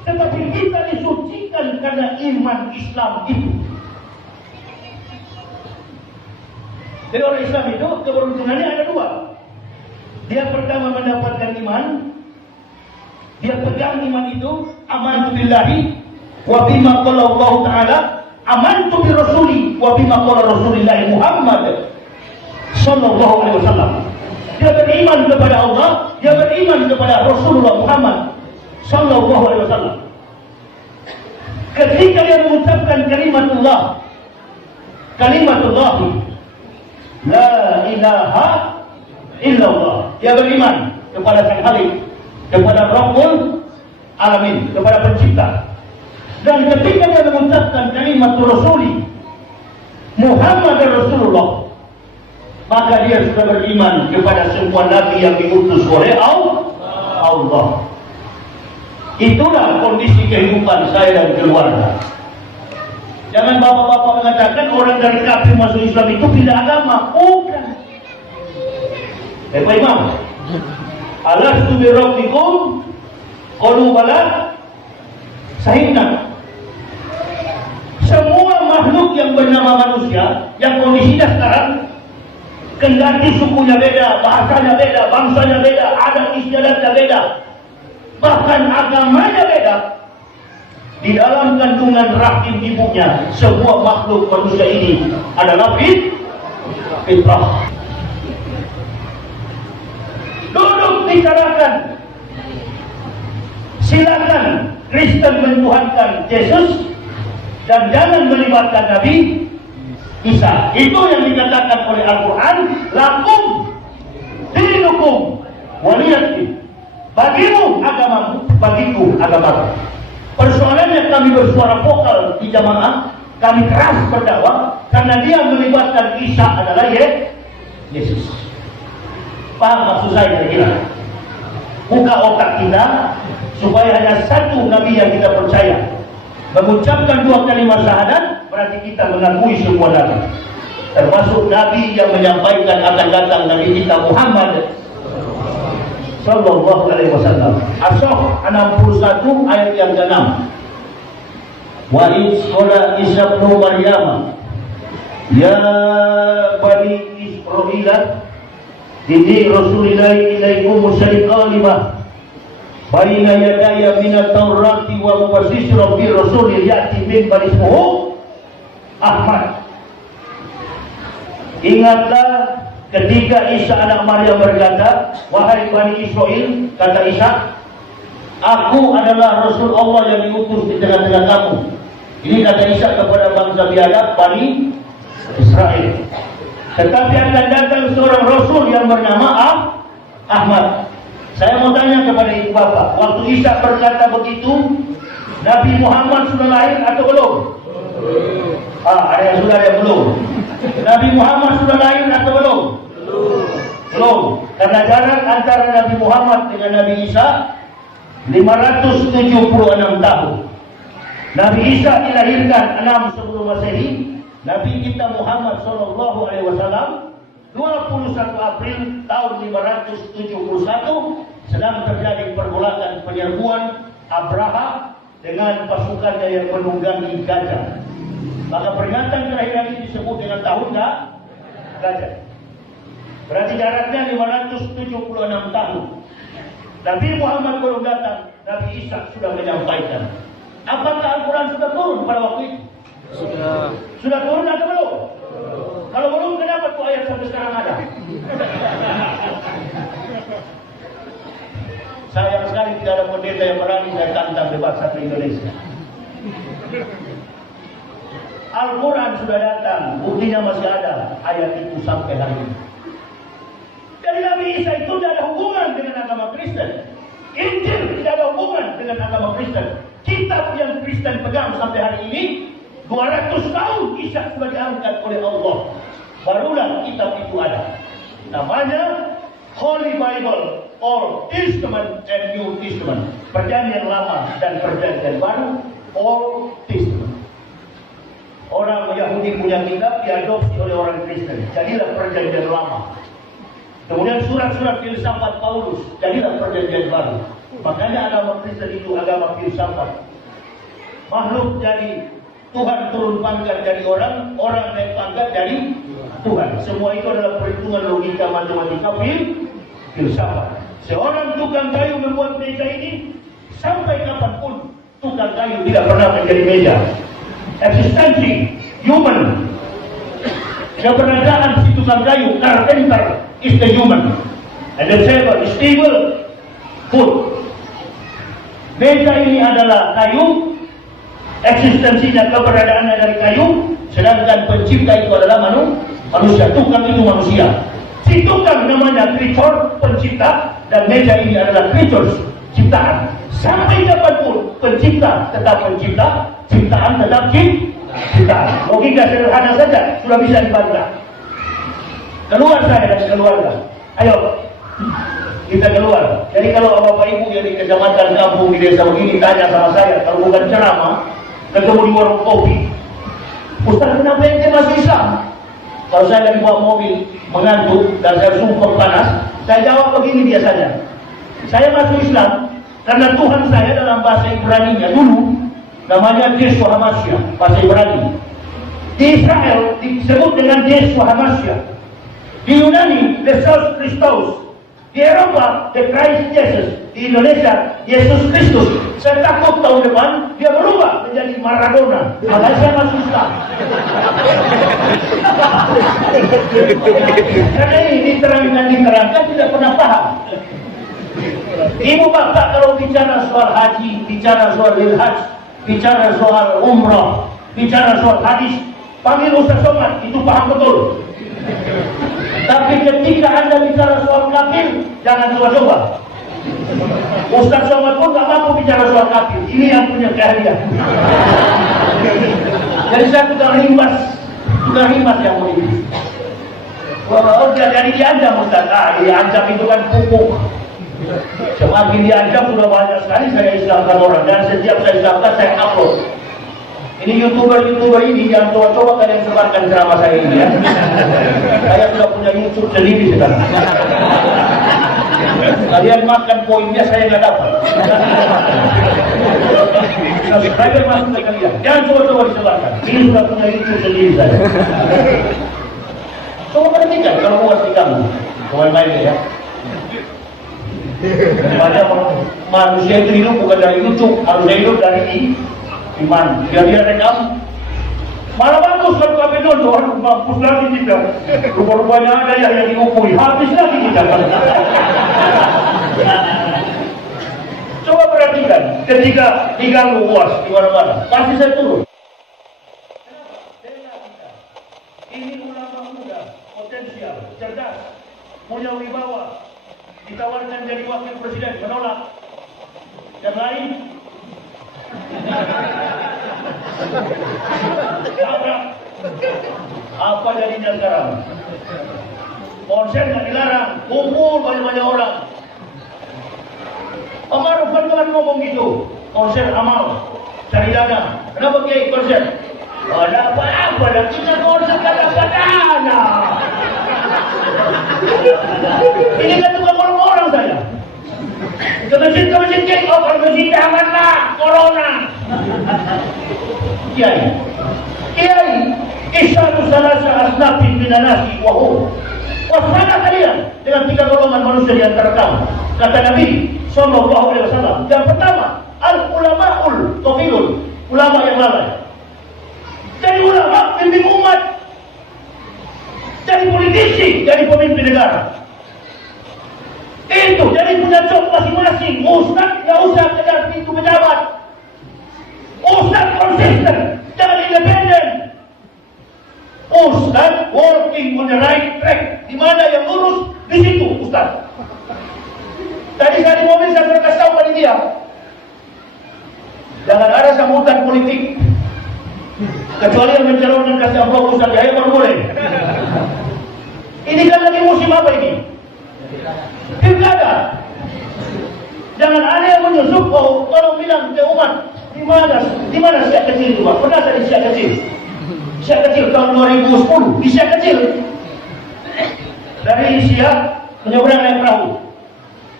tetapi kita disucikan karena iman Islam itu. Jadi orang Islam itu keberuntungannya ada dua. Dia pertama mendapatkan iman, dia pegang iman itu, amantu billahi wa bima qala Allah taala, amantu bi rasuli wa bima qala Rasulullah Muhammad sallallahu alaihi wasallam. Dia beriman kepada Allah, dia beriman kepada Rasulullah Muhammad sallallahu alaihi wasallam. Ketika dia mengucapkan kalimatullah la ilaha illallah, dia beriman kepada Sang Khalik, kepada Rabbul Alamin, kepada pencipta. Dan ketika dia mengucapkan kalimat Rasuli Muhammad Rasulullah, maka dia sudah beriman kepada semua nabi yang diutus oleh Allah. Itulah kondisi kehidupan saya dan keluarga. Jangan bapak-bapak mengatakan orang dari kafir masuk Islam itu pindah agama. Bukan. Pak Imam, alastu bi rabbikum qalu bala sahihna. Semua makhluk yang bernama manusia yang kondisinya sekarang, kendati sukunya beda, bahasanya beda, bangsanya beda, adat istiadatnya beda, bahkan agamanya beda, di dalam kandungan rahim ibunya, semua makhluk manusia ini adalah fitrah. Duduk bicarakan, silakan Kristen menuhankan Yesus dan jangan melibatkan Nabi Isa. Itu yang dikatakan oleh Al-Quran, lakum dinukum waliyadin. Bagimu agamamu, bagiku agamaku. Persoalannya kami bersuara vokal di jamaah, kami keras berdakwah karena dia melibatkan Isa adalah Yesus. Paham maksud saya kira-kira? Buka otak kita supaya hanya satu Nabi yang kita percaya. Mengucapkan dua kalimat syahadat berarti kita mengakui semua Nabi, termasuk Nabi yang menyampaikan akan datang Nabi kita Muhammad sallallahu alaihi wasallam. As-Saff 61 ayat yang ke-6. Wa isqala Isa ibn Maryam ya bani Israil inni rasulillahi ilaikum musyriqan lima baina yadaya minat taurati wa mubasyshiran bi rasulin ya'ti min bani ismuhu Ahmad. Ingatlah ketika Isa anak Maryam berkata, wahai Bani Israel, kata Isa, aku adalah Rasul Allah yang diutus di tengah-tengah kamu. Ini kata Isa kepada bangsa biadab Bani Israel. Tetapi akan datang seorang Rasul yang bernama Ahmad. Saya mau tanya kepada ibu bapak, waktu Isa berkata begitu, Nabi Muhammad sudah lahir atau belum? Ada yang sudah, ada yang belum. Nabi Muhammad sudah lahir atau belum? Belum. Karena jarak antara Nabi Muhammad dengan Nabi Isa 576 tahun. Nabi Isa dilahirkan 6 sebelum Masehi. Nabi kita Muhammad sallallahu alaihi wasallam 21 April tahun 571 sedang terjadi pergolakan penyerbuan Abraha dengan pasukannya yang menunggangi gajah. Maka peringatan kelahiran ini disebut dengan tahun gajah. Berarti jaraknya 576 tahun. Nabi Muhammad belum datang, Nabi Isa sudah menyampaikan. Apakah Al-Quran sudah turun pada waktu itu? Sudah. Sudah turun atau belum? Kalau belum, kenapa tuh ayat sampai sekarang ada? Sayang sekali tidak ada pendeta yang berani saya tantang debat satu Indonesia. Al-Quran sudah datang, buktinya masih ada ayat itu sampai hari ini. Jadi Nabi Isa itu tidak ada hubungan dengan agama Kristen. Injil tidak ada hubungan dengan agama Kristen. Kitab yang Kristen pegang sampai hari ini 200 tahun Isa sudah diangkat oleh Allah. Barulah kitab itu ada. Namanya Holy Bible, Old Testament and New Testament. Perjanjian lama dan perjanjian baru, Old Testament. Orang Yahudi punya kitab diadopsi oleh orang Kristen. Jadilah perjanjian lama. Kemudian surat-surat filsafat Paulus, jadilah perjanjian baru. Makanya agama Kristen itu agama filsafat. Makhluk jadi Tuhan turun pangkat jadi orang, orang naik pangkat jadi Tuhan. Semua itu adalah perhitungan logika matematika filsafat. Seorang tukang kayu membuat meja ini, sampai kapanpun tukang kayu tidak pernah menjadi meja. Eksistensi human. Keberadaan si tukang kayu, carpenter is the human, and the table is stable food. Meja ini adalah kayu, eksistensinya keberadaannya dari kayu, sedangkan pencipta itu adalah manusia. Tukang itu manusia. Si tukang namanya creature, pencipta, dan meja ini adalah creatures, ciptaan. Sampai kapanpun pencipta tetap pencipta, ciptaan tetap ciptaan. Logika sederhana saja sudah bisa dibantah. Keluar saya dari keluarga. Ayo kita keluar. Jadi kalau bapak ibu yang di kecamatan kampung di desa begini tanya sama saya, kalau bukan ceramah, ketemu di warung kopi, Ustaz kenapa ente masuk Islam? Kalau saya lagi bawa mobil mengantuk dan saya sumpah panas, saya jawab begini biasanya. Saya masuk Islam karena Tuhan saya dalam bahasa Ibrani-nya dulu namanya Yeshua HaMashiach, bahasa Ibrani. Di Israel disebut dengan Yeshua HaMashiach. Di Yunani, Yesus Kristus. Di Eropa, The Christ Jesus. Di Indonesia, Yesus Kristus. Saya takut tahun depan dia berubah menjadi Maradona. Makanya saya masuk Islam. Karena ini diterangkan tidak pernah paham. Ibu bapak kalau bicara soal haji, bicara soal ilhaj, bicara soal umrah, bicara soal hadis, panggil Ustaz Somad, itu paham betul. Tapi ketika Anda bicara soal kafir, jangan coba-coba. Ustaz Somad pun tak mampu bicara soal kafir. Ini yang punya keahlian. Jadi saya tukang rimas yang mau ini. Oh, jadi diancam Ustaz. Diancam itu kan pupuk. Semakin diancam sudah banyak sekali saya Islamkan orang, dan setiap saya Islamkan saya upload. Ini youtuber ini yang coba-coba kalian sebarkan ceramah saya ini ya. Saya sudah punya YouTube sendiri sekarang. Kalian makan poinnya saya nggak dapat. Subscriber masuk ke kalian. Jangan coba-coba disebarkan. Ini sudah punya YouTube sendiri saya. Coba perhatikan kalau mau kasih kamu, main-main ya. Banyak manusia itu hidup bukan dari YouTube, harusnya hidup dari iman. Dia rekam malah bagus kalau kami nonton, mampus lagi kita. Rupa-rupanya ada yang diukuri, habis lagi kita. Coba perhatikan, ketika diganggu UAS di mana-mana, pasti saya turun. Ini ulama muda, potensial, cerdas, punya wibawa. ditawarkan jadi wakil presiden, menolak. Yang lain tabrak. Apa jadinya sekarang? Konser nggak dilarang, kumpul banyak-banyak orang. Pak Maruf kan kemarin ngomong gitu, konser amal, cari dana. Kenapa Kiai konser? Ada apa-apa dan kita konser gak dapat dana. Ini kan tukang orang-orang saya. Ke masjid Kiai, oh kalau masjid janganlah, corona. Kiai, isyadu salasa asnafin minanasi wahum. Waspada kalian dengan 3 golongan manusia di antara kamu. Kata Nabi Sallallahu Alaihi Wasallam. Yang pertama, al-ulamaul qafilun, ulama yang lalai. Jadi ulama pemimpin umat, jadi politisi, jadi pemimpin negara. Itu jadi punya job masing-masing. Ustaz nggak usah kejar pintu pejabat. Ustaz konsisten, jangan independen. Ustaz working on the right track. Di mana yang lurus, di situ Ustaz. Tadi saya di mobil saya sudah kasih tahu panitia, jangan ada sambutan politik kecuali yang mencalonkan kasih amplop Ustaz Yahya baru boleh. Ini kan lagi musim apa ini? Pilkada. Jangan ada yang menyusup kalau bilang ke umat di mana Siak kecil itu Pak? Pernah saya di Siak kecil? Siak kecil tahun 2010 di Siak kecil. Dari Siak menyeberang naik perahu.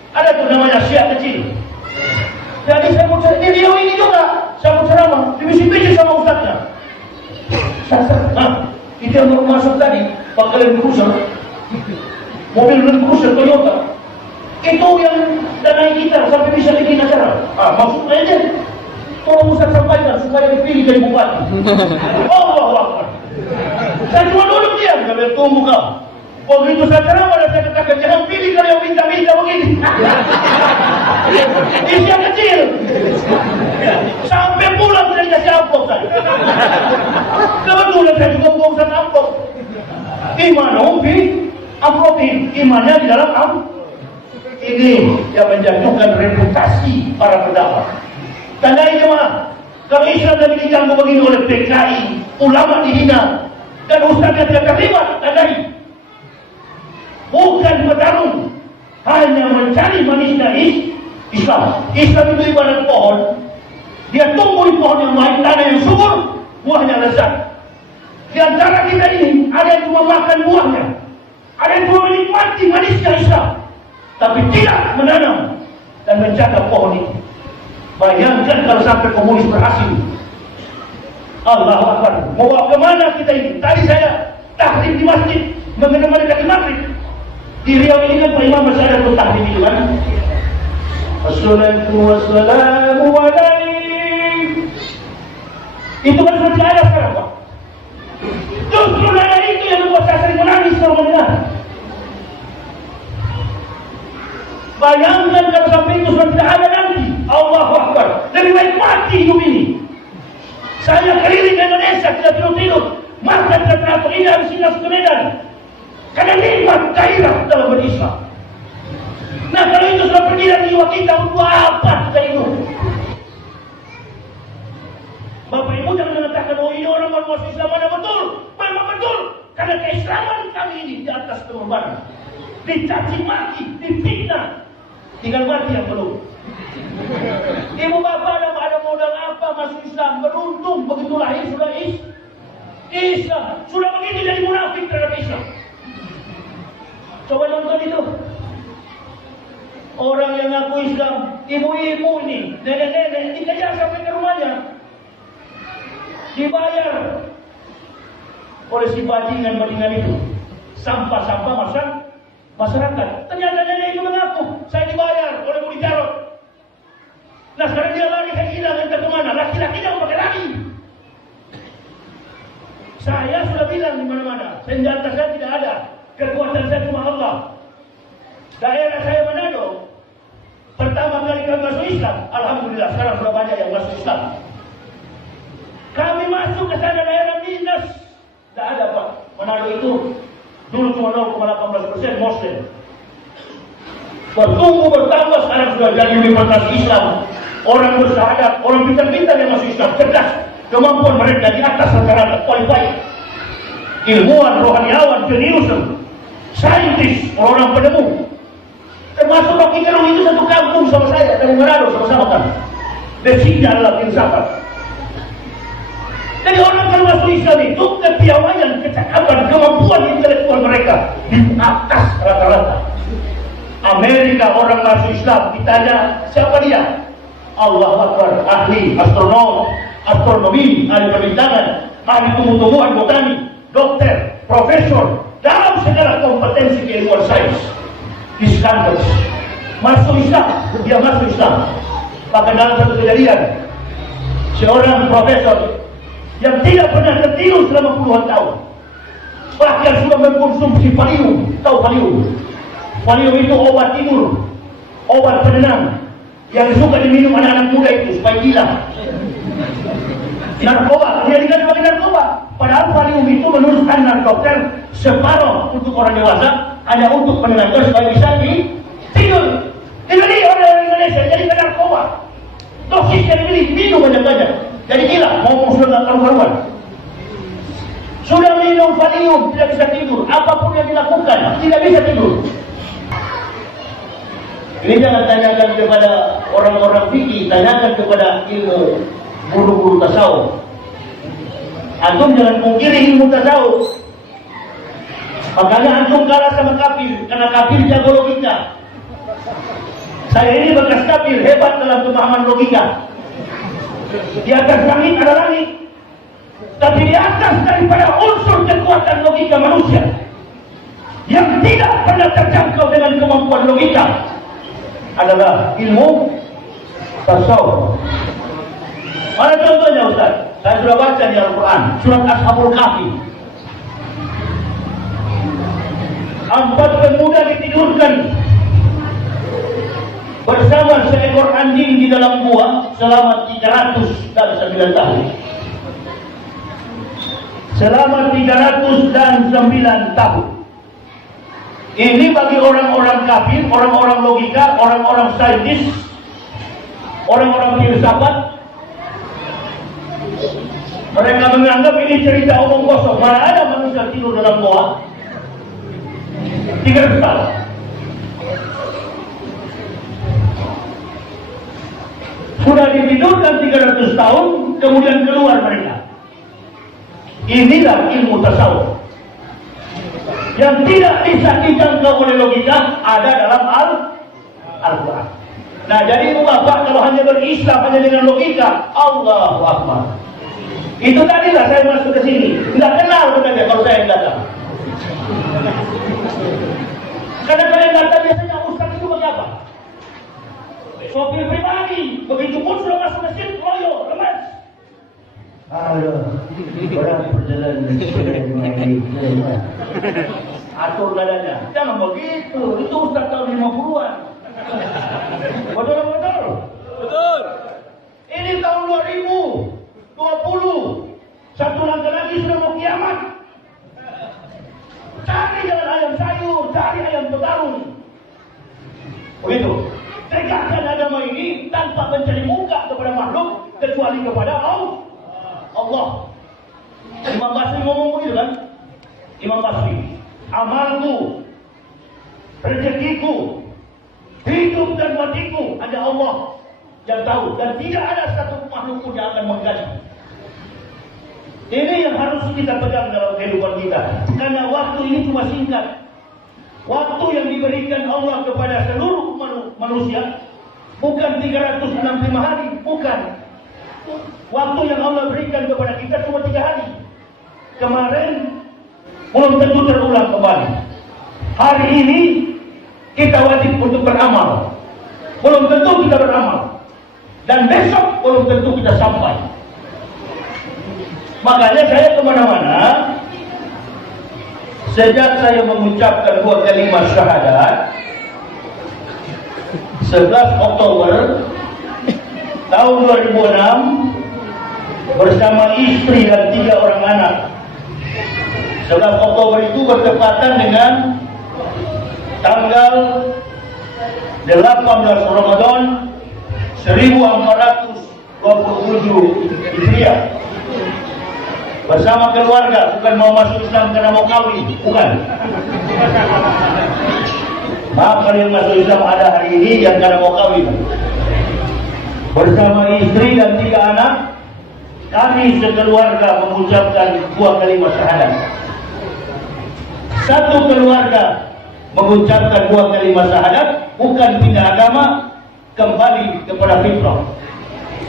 Ada tuh namanya Siak kecil. Jadi saya mau cari di Riau ini juga. Saya mau ceramah, dibisik-bisik sama ustaznya. Itu yang baru masuk tadi, pangkalan cruiser, mobil Land Cruiser Toyota. Itu yang danai kita sampai bisa bikin acara. Maksudnya aja, tolong Ustaz sampaikan supaya dipilih jadi bupati. Allahu Akbar. Saya cuma duduk diam, sambil tunggu kau. Begitu saya ceramah dan saya katakan jangan pilih kalau yang minta-minta begini. Isi yang kecil. Sampai pulang sudah dikasih amplop saya. Kebetulan saya juga buang satu amplop. Gimana umpi? Amplopin. Imannya di dalam amplop. Ini yang menjatuhkan reputasi para pendakwah. Tandai jemaah, kalau Islam lagi diganggu begini oleh PKI, ulama dihina, dan ustaznya tidak terlibat, tandai. Bukan bertarung, hanya mencari manisnya Islam. Islam itu ibarat pohon, dia tumbuh di pohon yang baik, tanah yang subur, buahnya lezat. Di antara kita ini, ada yang cuma makan buahnya, ada yang cuma menikmati manisnya Islam, tapi tidak menanam dan menjaga pohon itu. Bayangkan kalau sampai komunis berhasil. Allahu Akbar. Mau bawa kemana kita ini? Tadi saya tahrim di masjid, mengenai kaki maghrib. Di Riau ini kan Pak Imam masih ada untuk tahrim itu kan. Assalatu wassalamu alaik. Itu kan sudah tidak ada sekarang Pak. Justru dari itu yang membuat saya sering menangis kalau mendengar. Bayangkan kalau sampai itu sudah tidak ada nanti. Allahu Akbar. Lebih baik mati hidup ini. Saya keliling Indonesia tidak tidur-tidur. Makan dan teratur ini habis sinas ke Medan. Karena nikmat gairah dalam berislam. Nah kalau itu sudah pergi dari jiwa kita, untuk apa kita itu? Bapak Ibu jangan mengatakan, oh ini orang baru masuk Islam, mana betul? Memang betul. Karena keislaman kami ini di atas pengorbanan. Dicaci maki, difitnah. Tinggal mati yang belum. Ibu bapak ada modal apa masuk Islam? Beruntung begitu lahir sudah Islam. Sudah begitu jadi munafik terhadap Islam. Coba nonton itu. Orang yang ngaku Islam, ibu-ibu ini, nenek-nenek, dikejar sampai ke rumahnya. Dibayar oleh si bajingan-bajingan itu. Sampah-sampah masyarakat. Ternyata nenek itu mengaku, saya dibayar oleh Budi Jarot. Nah sekarang dia lari, saya hilang, entah kemana. Laki-laki jangan pakai lari. Saya sudah bilang di mana-mana, senjata saya tidak ada. Kekuatan saya cuma Allah. Daerah saya Manado, pertama kali kami masuk Islam, alhamdulillah sekarang sudah banyak yang masuk Islam. Kami masuk ke sana daerah minus, tidak ada Pak. Manado itu dulu cuma 0,18% Muslim. bertambah sekarang sudah jadi Universitas Islam. Orang bersyahadat, orang pintar-pintar yang masuk Islam, cerdas, kemampuan mereka di atas rata-rata, qualified. Ilmuwan, rohaniawan, jenius, saintis, orang penemu. Termasuk Rocky Gerung itu satu kampung sama saya, dari Manado sama-sama kan. Basicnya adalah filsafat. Jadi orang kalau masuk Islam itu kepiawaian, kecakapan, kemampuan intelektual mereka di atas rata-rata. Amerika orang masuk Islam ditanya siapa dia? Allah Akbar, ahli astronomi, ahli perbintangan, ahli tumbuh-tumbuhan botani, dokter, profesor dalam segala kompetensi keilmuan sains. Di Skandal masuk Islam, dia masuk Islam. Maka dalam satu kejadian, seorang profesor yang tidak pernah tertidur selama puluhan tahun, bahkan sudah mengkonsumsi Valium. Tahu Valium? Valium itu obat tidur, obat penenang yang suka diminum anak-anak muda itu supaya gila. Narkoba, dia dikatakan sebagai narkoba. Padahal Valium itu menurut standar dokter separuh untuk orang dewasa, hanya untuk menenangkan supaya bisa tidur. Jadi orang Indonesia jadi narkoba. Dosisnya dibeli, minum banyak-banyak. Jadi gila, ngomong sudah tak karuan. Sudah minum Valium, tidak bisa tidur. Apapun yang dilakukan, tidak bisa tidur. Ini jangan tanyakan kepada orang-orang fikih, tanyakan kepada ilmu guru-guru tasawuf. Antum jangan mungkiri ilmu tasawuf. Makanya antum kalah sama kafir, karena kafir jago logika. Saya ini bekas kafir, hebat dalam pemahaman logika. Di atas langit ada langit, tapi di atas daripada unsur kekuatan logika manusia yang tidak pernah terjangkau dengan kemampuan logika adalah ilmu tasawuf. Mana contohnya Ustaz? Saya sudah baca di Al-Quran, surat Ashabul Kahfi. 4 pemuda ditidurkan bersama seekor anjing di dalam gua selama 309 tahun. Selama 309 tahun. Ini bagi orang-orang kafir, orang-orang logika, orang-orang saintis, orang-orang filsafat. Mereka menganggap ini cerita omong kosong. Mana ada manusia tidur dalam gua 300 tahun. Sudah ditidurkan 300 tahun, kemudian keluar mereka. Inilah ilmu tasawuf yang tidak bisa dijangkau oleh logika, ada dalam Al-Quran. Nah, jadi Bapak kalau hanya berislam hanya dengan logika, Allahu Akbar. Itu tadilah saya masuk ke sini, nggak kenal katanya kalau saya datang. Kadang-kadang datang biasanya Ustaz itu bagi apa? Sopir pribadi, begitu pun sudah masuk masjid, loyo, lemas. Halo, orang perjalanan atur dadanya. Jangan begitu, itu Ustaz tahun 50-an. Betul-betul? Betul. Ini tahun 2020. Satu langkah lagi sudah mau kiamat. Cari jalan ayam sayur, cari ayam petarung. Begitu. Tegakkan agama ini tanpa mencari muka kepada makhluk, kecuali kepada Allah. Imam Basri ngomong begitu kan? Imam Basri, amalku, rezekiku, hidup dan matiku hanya Allah yang tahu, dan tidak ada satu makhluk pun yang akan mengganti. Ini yang harus kita pegang dalam kehidupan kita, karena waktu ini cuma singkat. Waktu yang diberikan Allah kepada seluruh manusia bukan 365 hari, bukan. Waktu yang Allah berikan kepada kita cuma 3 hari. Kemarin belum tentu terulang kembali. Hari ini kita wajib untuk beramal, belum tentu kita beramal. Dan besok belum tentu kita sampai. Makanya saya kemana-mana, sejak saya mengucapkan 2 kalimat syahadat 11 Oktober tahun 2006 bersama istri dan 3 orang anak. 11 Oktober itu bertepatan dengan tanggal 18 Ramadan 1427 Hijriah. Bersama keluarga, bukan mau masuk Islam karena mau kawin, bukan. Maaf kalau yang masuk Islam ada hari ini yang karena mau kawin. Bersama istri dan 3 anak, kami sekeluarga mengucapkan 2 kalimat syahadat. Satu keluarga mengucapkan 2 kalimat syahadat, bukan pindah agama, kembali kepada fitrah.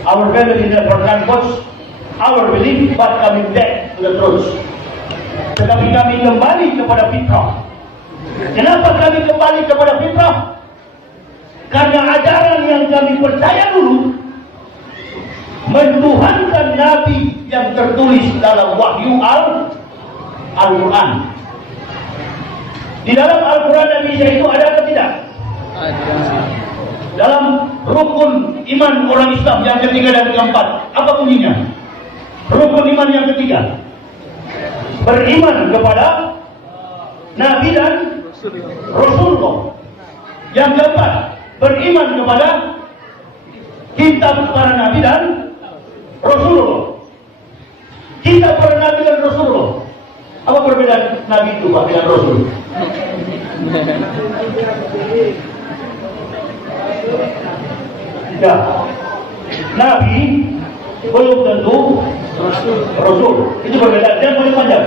Our family never converts our belief, but coming back to the truth. Tetapi kami kembali kepada fitrah. Kenapa kami kembali kepada fitrah? Karena ajaran yang kami percaya dulu mentuhankan Nabi yang tertulis dalam wahyu Al-Quran. Di dalam Al-Quran Nabi Isa itu ada atau tidak? Ada. Dalam rukun iman orang Islam yang ketiga dan keempat, apa bunyinya? Rukun iman yang ketiga, beriman kepada Nabi dan Rasulullah. Yang keempat, beriman kepada kitab para Nabi dan Rasulullah. Kitab para Nabi dan Rasulullah. Apa perbedaan Nabi itu Pak dengan Rasul? Ya, Nabi belum tentu Rasul. Itu perbedaan. Jangan boleh panjang.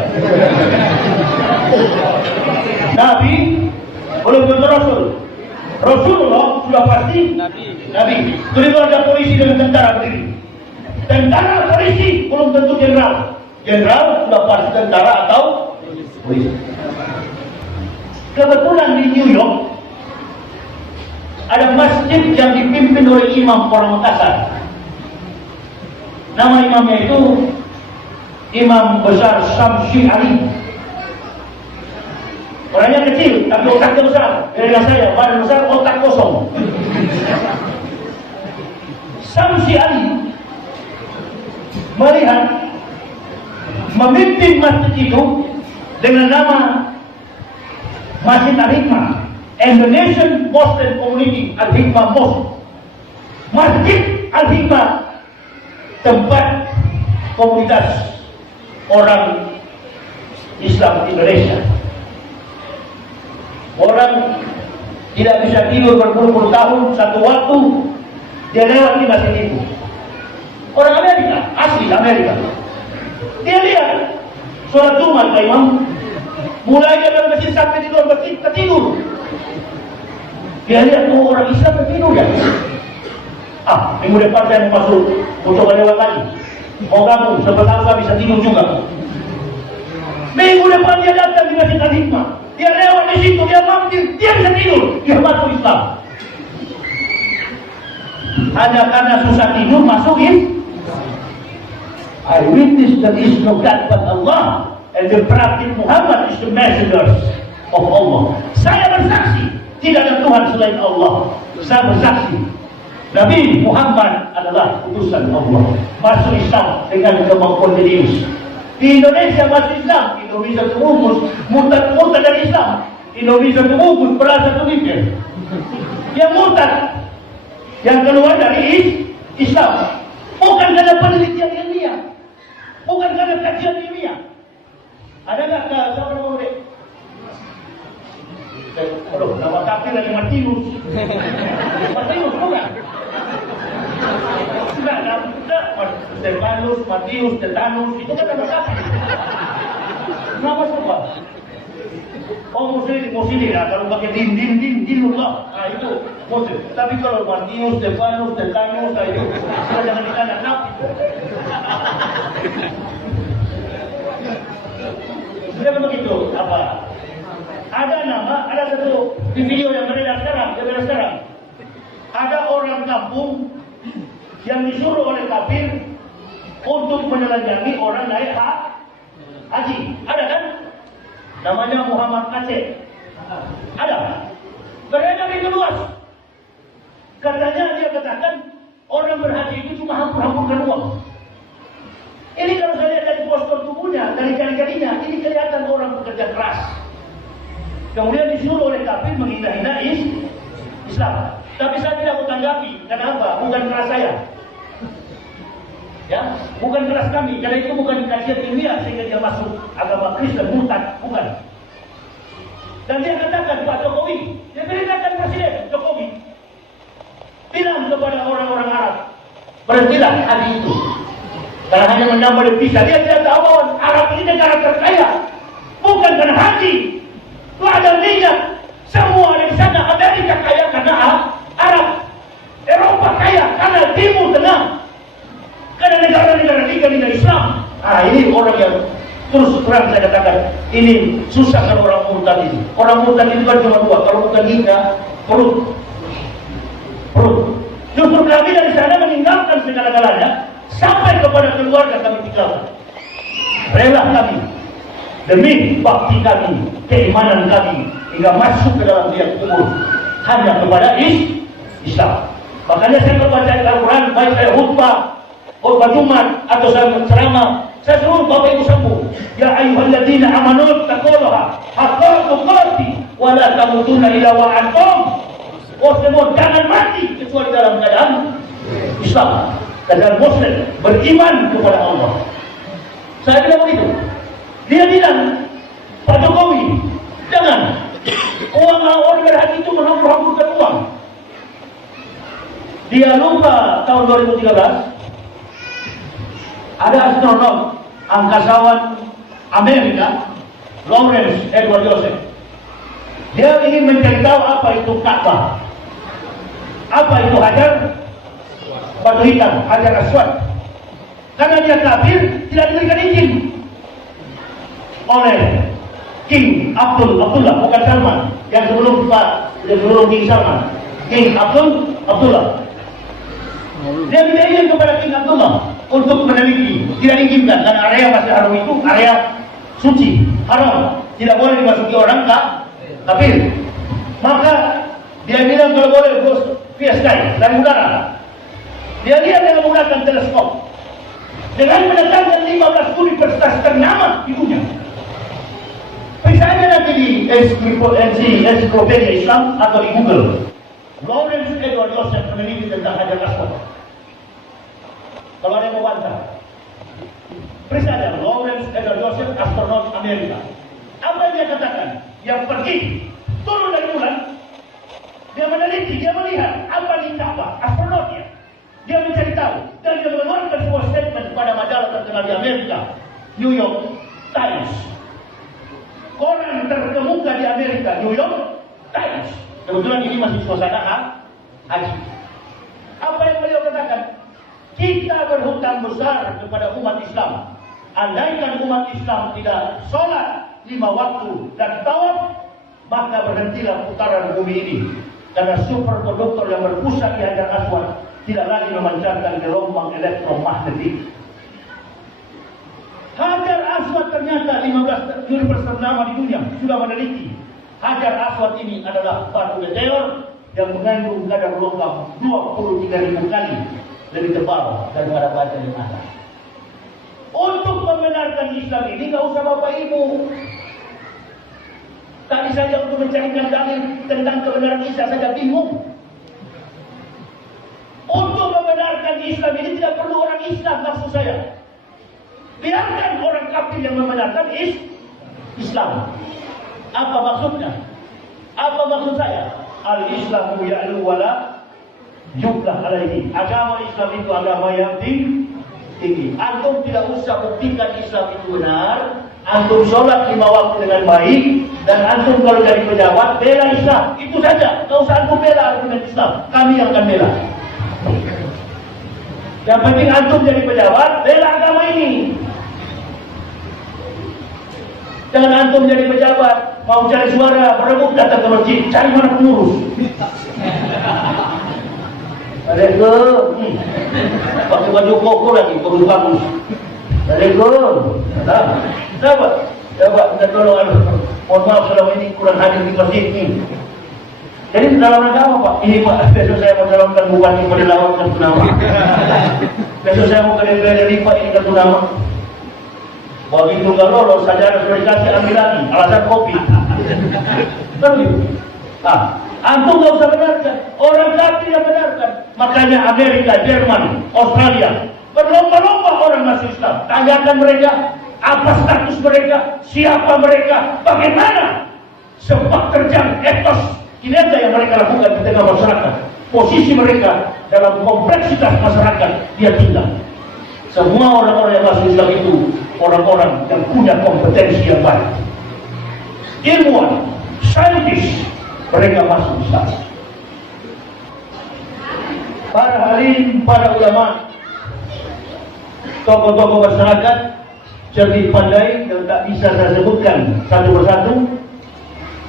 Nabi belum tentu Rasul. Rasulullah sudah pasti Nabi. Itu ada polisi dengan tentara berdiri. Tentara polisi belum tentu jenderal. Jenderal sudah pasti tentara atau polisi. Kebetulan di New York ada masjid yang dipimpin oleh imam orang Makassar. Nama imamnya itu Imam Besar Samsi Ali. Orangnya kecil, tapi otaknya besar. Dari saya, badan besar, otak kosong. Samsi Ali melihat memimpin masjid itu dengan nama Masjid Al-Hikmah, Indonesian Muslim Community Al-Hikmah Mosque. Masjid Al-Hikmah tempat komunitas orang Islam Indonesia. Orang tidak bisa tidur berpuluh-puluh tahun, satu waktu dia lewat di masjid itu. Orang Amerika, asli Amerika. Dia lihat sholat Jumat Pak Imam, mulai dari masjid sampai di luar masjid ketidur. Dia lihat orang Islam ketidur ya. Minggu depan saya mau masuk, mau coba lewat lagi. Mau gabung, siapa tahu saya bisa tidur juga. Minggu depan dia datang di Masjid Al-Hikmah. Dia lewat di situ, dia mampir, dia bisa tidur, dia masuk Islam. Hanya karena susah tidur masukin. I witness that is no God but Allah, and the Prophet Muhammad is the messenger of Allah. Saya bersaksi, tidak ada Tuhan selain Allah. Saya bersaksi, Nabi Muhammad adalah utusan Allah. Masuk Islam dengan kemampuan jenius. Di Indonesia masuk Islam, Indonesia terumus murtad dari Islam. Indonesia terumus berasa pemimpin. Yang murtad, yang keluar dari Islam, bukan karena penelitian ilmiah, bukan karena kajian ilmiah. Ada nggak siapa nama dia? Aduh, nama kafir lagi Martinus. Martinus bukan? Enggak. Stefanus, Matius, Tetanus, itu kan nama kafir. Nama semua. Oh muslim ya, kalau pakai dinullah, nah itu muslim. Tapi kalau Matius, Stefanus, Tetanus, nah itu jangan ditanya nabi. Sudah begitu apa? Ada nama, ada satu di video yang beredar sekarang. Ada orang kampung yang disuruh oleh kafir untuk menelanjangi orang naik haji. Ada kan? Namanya Muhammad Aceh. Ada. Beredar itu luas. Katanya dia katakan orang berhaji itu cuma hambur-hamburkan uang. Ini kalau saya lihat dari postur tubuhnya, dari jari-jarinya, ini kelihatan orang bekerja keras. Kemudian disuruh oleh kafir menghina-hina Islam. Tapi saya tidak mau tanggapi. Kenapa? Bukan kelas saya. Ya, bukan kelas kami. Karena itu bukan kajian ilmiah sehingga dia masuk agama Kristen, murtad, bukan. Dan dia katakan Pak Jokowi, dia ceritakan Presiden Jokowi bilang kepada orang-orang Arab, berhentilah haji itu. Karena hanya menambah devisa. Dia tidak tahu bahwa Arab ini negara terkaya. Bukan karena haji. Itu ada minyak. Semua ada di sana. Amerika kaya karena Arab. Eropa kaya karena Timur Tengah. Karena negara-negara liga Islam. Ini orang yang terus terang saya katakan, ini susah kalau orang murtad itu. Orang murtad itu kan cuma dua. Kalau bukan liga, perut. Justru kami dari sana meninggalkan segala-galanya sampai kepada keluarga kami tinggalkan. Rela kami demi bakti kami, keimanan kami hingga masuk ke dalam liang kubur hanya kepada Islam. Makanya saya membaca Al-Quran, baik saya khutbah Jumat atau saya ceramah, saya suruh Bapak Ibu sembuh. Ya ayyuhalladzina amanu taqullaha haqqa tuqatih wa la tamutunna illa wa antum. Oh semua jangan mati kecuali dalam keadaan Islam, keadaan Muslim, beriman kepada Allah. Saya bilang begitu. Dia bilang, Pak Jokowi, jangan uang orang haji itu menghambur-hamburkan uang. Dia lupa tahun 2013 ada astronom angkasawan Amerika, Lawrence Edward Joseph. Dia ingin mencari tahu apa itu Ka'bah, apa itu hajar batu hitam, hajar aswad. Karena dia kafir, tidak diberikan izin oleh King Abdullah, bukan Salman, yang sebelum King Salman, King Abdullah. Dia minta izin kepada King Abdullah untuk meneliti, tidak diizinkan karena area Masjid Haram itu area suci, haram, tidak boleh dimasuki orang kafir. Maka dia bilang kalau boleh bos via sky dari udara. Dia lihat dengan menggunakan teleskop dengan mendatangkan 15 universitas ternama di dunia. Periksa aja nanti di ensiklopedia Islam atau di Google. Lawrence Edward Joseph meneliti tentang hajar aswad. Kalau ada yang mau bantah, periksa aja Lawrence Edward Joseph, astronom Amerika. Apa yang dia katakan? Yang pergi turun dari bulan, dia meneliti, dia melihat apa di Ka'bah, astronotnya. Dia mencari tahu dan dia mengeluarkan sebuah statement pada majalah terkenal di Amerika, New York Times. Koran terkemuka di Amerika, New York Times. Kebetulan ini masih suasana haji. Apa yang beliau katakan? Kita berhutang besar kepada umat Islam. Andaikan umat Islam tidak sholat 5 waktu dan tawaf, maka berhentilah putaran bumi ini. Karena superkonduktor yang berpusat di hajar aswad tidak lagi memancarkan gelombang elektromagnetik. Hajar aswad ternyata 15 universitas ternama di dunia sudah meneliti. Hajar aswad ini adalah batu meteor yang mengandung kadar logam 23.000 kali lebih tebal daripada batu yang ada. Untuk membenarkan Islam ini nggak usah Bapak Ibu. Tadi saja untuk mencarikan dalil tentang kebenaran Isa saja bingung. Untuk membenarkan Islam ini tidak perlu orang Islam, maksud saya. Biarkan orang kafir yang membenarkan Islam. Apa maksudnya? Apa maksud saya? Al-Islamu ya'lu wala yublah alaihi. Agama Islam itu agama yang tinggi. Antum tidak usah buktikan Islam itu benar. Antum sholat 5 waktu dengan baik. Dan antum kalau jadi pejabat bela Islam. Itu saja. Tidak usah antum bela argumen Islam. Kami yang akan bela. Yang penting antum jadi pejabat bela agama ini. Jangan antum jadi pejabat mau cari suara berebut datang ke masjid, cari mana pengurus. Assalamualaikum. Pakai baju koko lagi, pengurus bagus. Assalamualaikum. Coba minta tolong. Mohon maaf selama ini kurang hadir di masjid ini. Jadi dalam rangka apa Pak? Ini Pak, besok saya mau calonkan bupati pada lawan dan Tunama. Besok saya mau ke DPR RI Pak, ini kan Tunama. Begitu nggak lolos, saja harus dikasih ambil lagi. Alasan kopi. Kan gitu. Antum nggak usah benarkan. Orang kafir yang benarkan. Makanya Amerika, Jerman, Australia berlomba-lomba orang masuk Islam. Tanyakan mereka apa status mereka, siapa mereka, bagaimana sepak terjang etos kinerja yang mereka lakukan di tengah masyarakat. Posisi mereka dalam kompleksitas masyarakat dia tinggal. Semua orang-orang yang masuk Islam itu orang-orang yang punya kompetensi yang baik. Ilmuwan, saintis, mereka masuk Islam. Para alim, para ulama, tokoh-tokoh masyarakat, cerdik pandai yang tak bisa saya sebutkan satu persatu,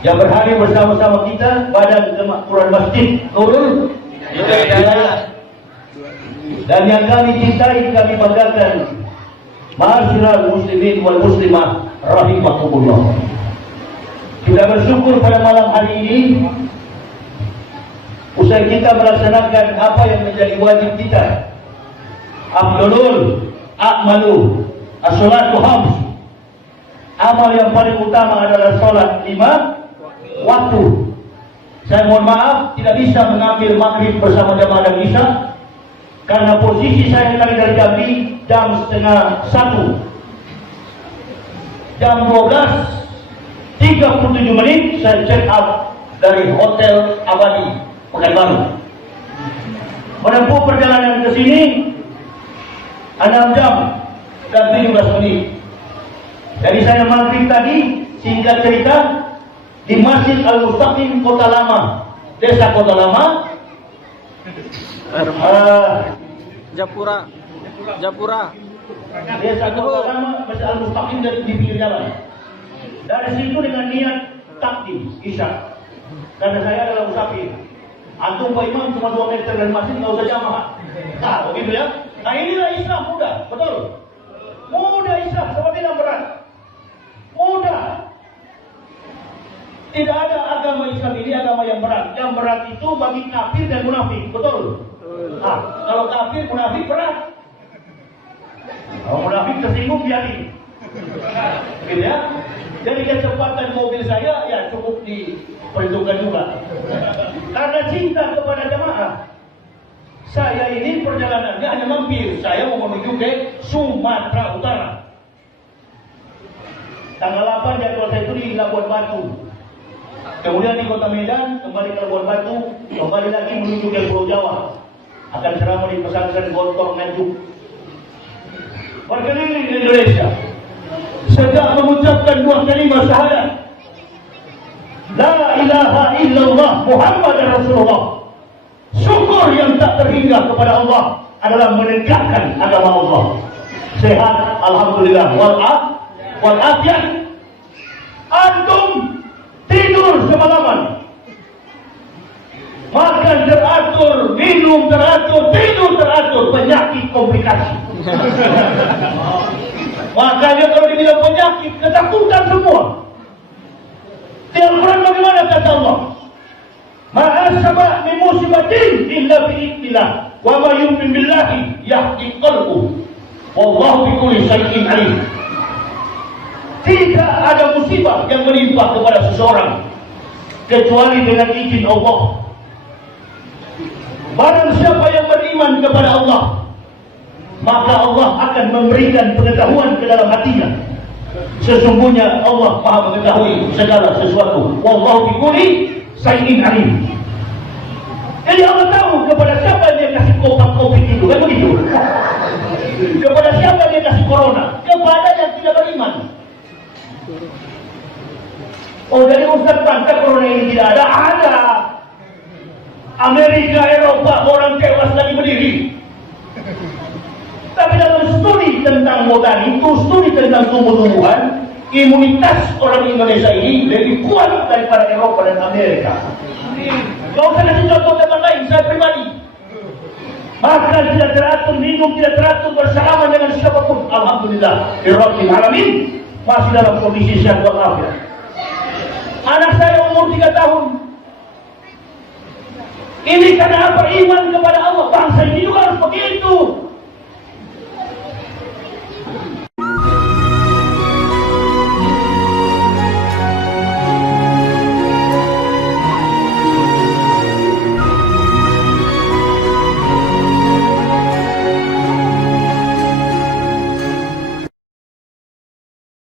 yang berhadir bersama-sama kita Badan Kemakmuran Masjid Nurul Hidayah, dan yang kami cintai, kami banggakan, Ma'asyiral muslimin wal muslimah rahimakumullah. Kita bersyukur pada malam hari ini, usai kita melaksanakan apa yang menjadi wajib kita, Abdulul A'malu as-salatu khams. Amal yang paling utama adalah salat 5 waktu. Saya mohon maaf tidak bisa mengambil maghrib bersama jamaah dan isya karena posisi saya tadi dari Jambi jam 12:30. Jam 12:37 saya check out dari Hotel Abadi Pekanbaru. Menempuh perjalanan ke sini 6 jam dan 17 menit. Jadi saya maghrib tadi, singkat cerita, di Masjid Al-Mustaqim Kota Lama, Desa Kota Lama, Japura. Desa Kota Lama, Masjid Al-Mustaqim di pinggir jalan. Dari situ dengan niat takdim isya, karena saya adalah musafir. Antum Pak Imam cuma 2 meter dari masjid, nggak usah jamaah. Nah, begitu ya. Nah inilah Islam mudah, betul. Mudah Islam, seperti yang berat. Mudah. Tidak ada agama Islam ini agama yang berat. Yang berat itu bagi kafir dan munafik, betul. Nah, kalau kafir munafik berat. Kalau munafik tersinggung biarin. Gitu ya. Jadi kecepatan mobil saya ya cukup diperhitungkan juga. Karena cinta kepada jamaah. Saya ini perjalanannya hanya mampir. Saya mau menuju ke Sumatera Utara. Tanggal 8 jadwal saya itu di Labuan Batu. Kemudian di Kota Medan, kembali ke Labuan Batu, kembali lagi menuju ke Pulau Jawa. Akan ceramah di pesantren Gontong Nganjuk. Berkeliling di Indonesia. Sejak mengucapkan 2 kalimat syahadat, La ilaha illallah Muhammad Rasulullah. Syukur yang tak terhingga kepada Allah adalah menegakkan agama Allah. Sehat, alhamdulillah, wal afiat. Antum tidur semalaman, makan teratur, minum teratur, tidur teratur, penyakit komplikasi. Makanya kalau dibilang penyakit, ketakutan semua. Di Al-Quran bagaimana kata Allah? Ma'asaba min musibatin illa bi'idnillah wa ma yu'min billahi yahdi qalbuh wallahu bikulli syai'in alim. Tidak ada musibah yang menimpa kepada seseorang kecuali dengan izin Allah. Barang siapa yang beriman kepada Allah, maka Allah akan memberikan pengetahuan ke dalam hatinya. Sesungguhnya Allah Maha mengetahui segala sesuatu. Wallahu bikulli syai'in alim. Jadi Allah tahu kepada siapa dia kasih COVID itu, kan begitu? Kepada siapa dia kasih corona? Kepada yang tidak beriman. Oh, jadi Ustaz bantah corona ini tidak ada? Ada. Amerika, Eropa, orang tewas lagi berdiri. Tapi dalam studi tentang botani itu, studi tentang tumbuh-tumbuhan, imunitas orang Indonesia ini lebih kuat daripada Eropa dan Amerika. Gak usah kasih contoh tempat lain, saya pribadi. Makan tidak teratur, minum tidak teratur, bersalaman dengan siapapun. Alhamdulillah, Rabbil Alamin, masih dalam kondisi sehat walafiat. Anak saya umur 3 tahun. Ini karena apa? Iman kepada Allah. Bangsa ini juga harus begitu.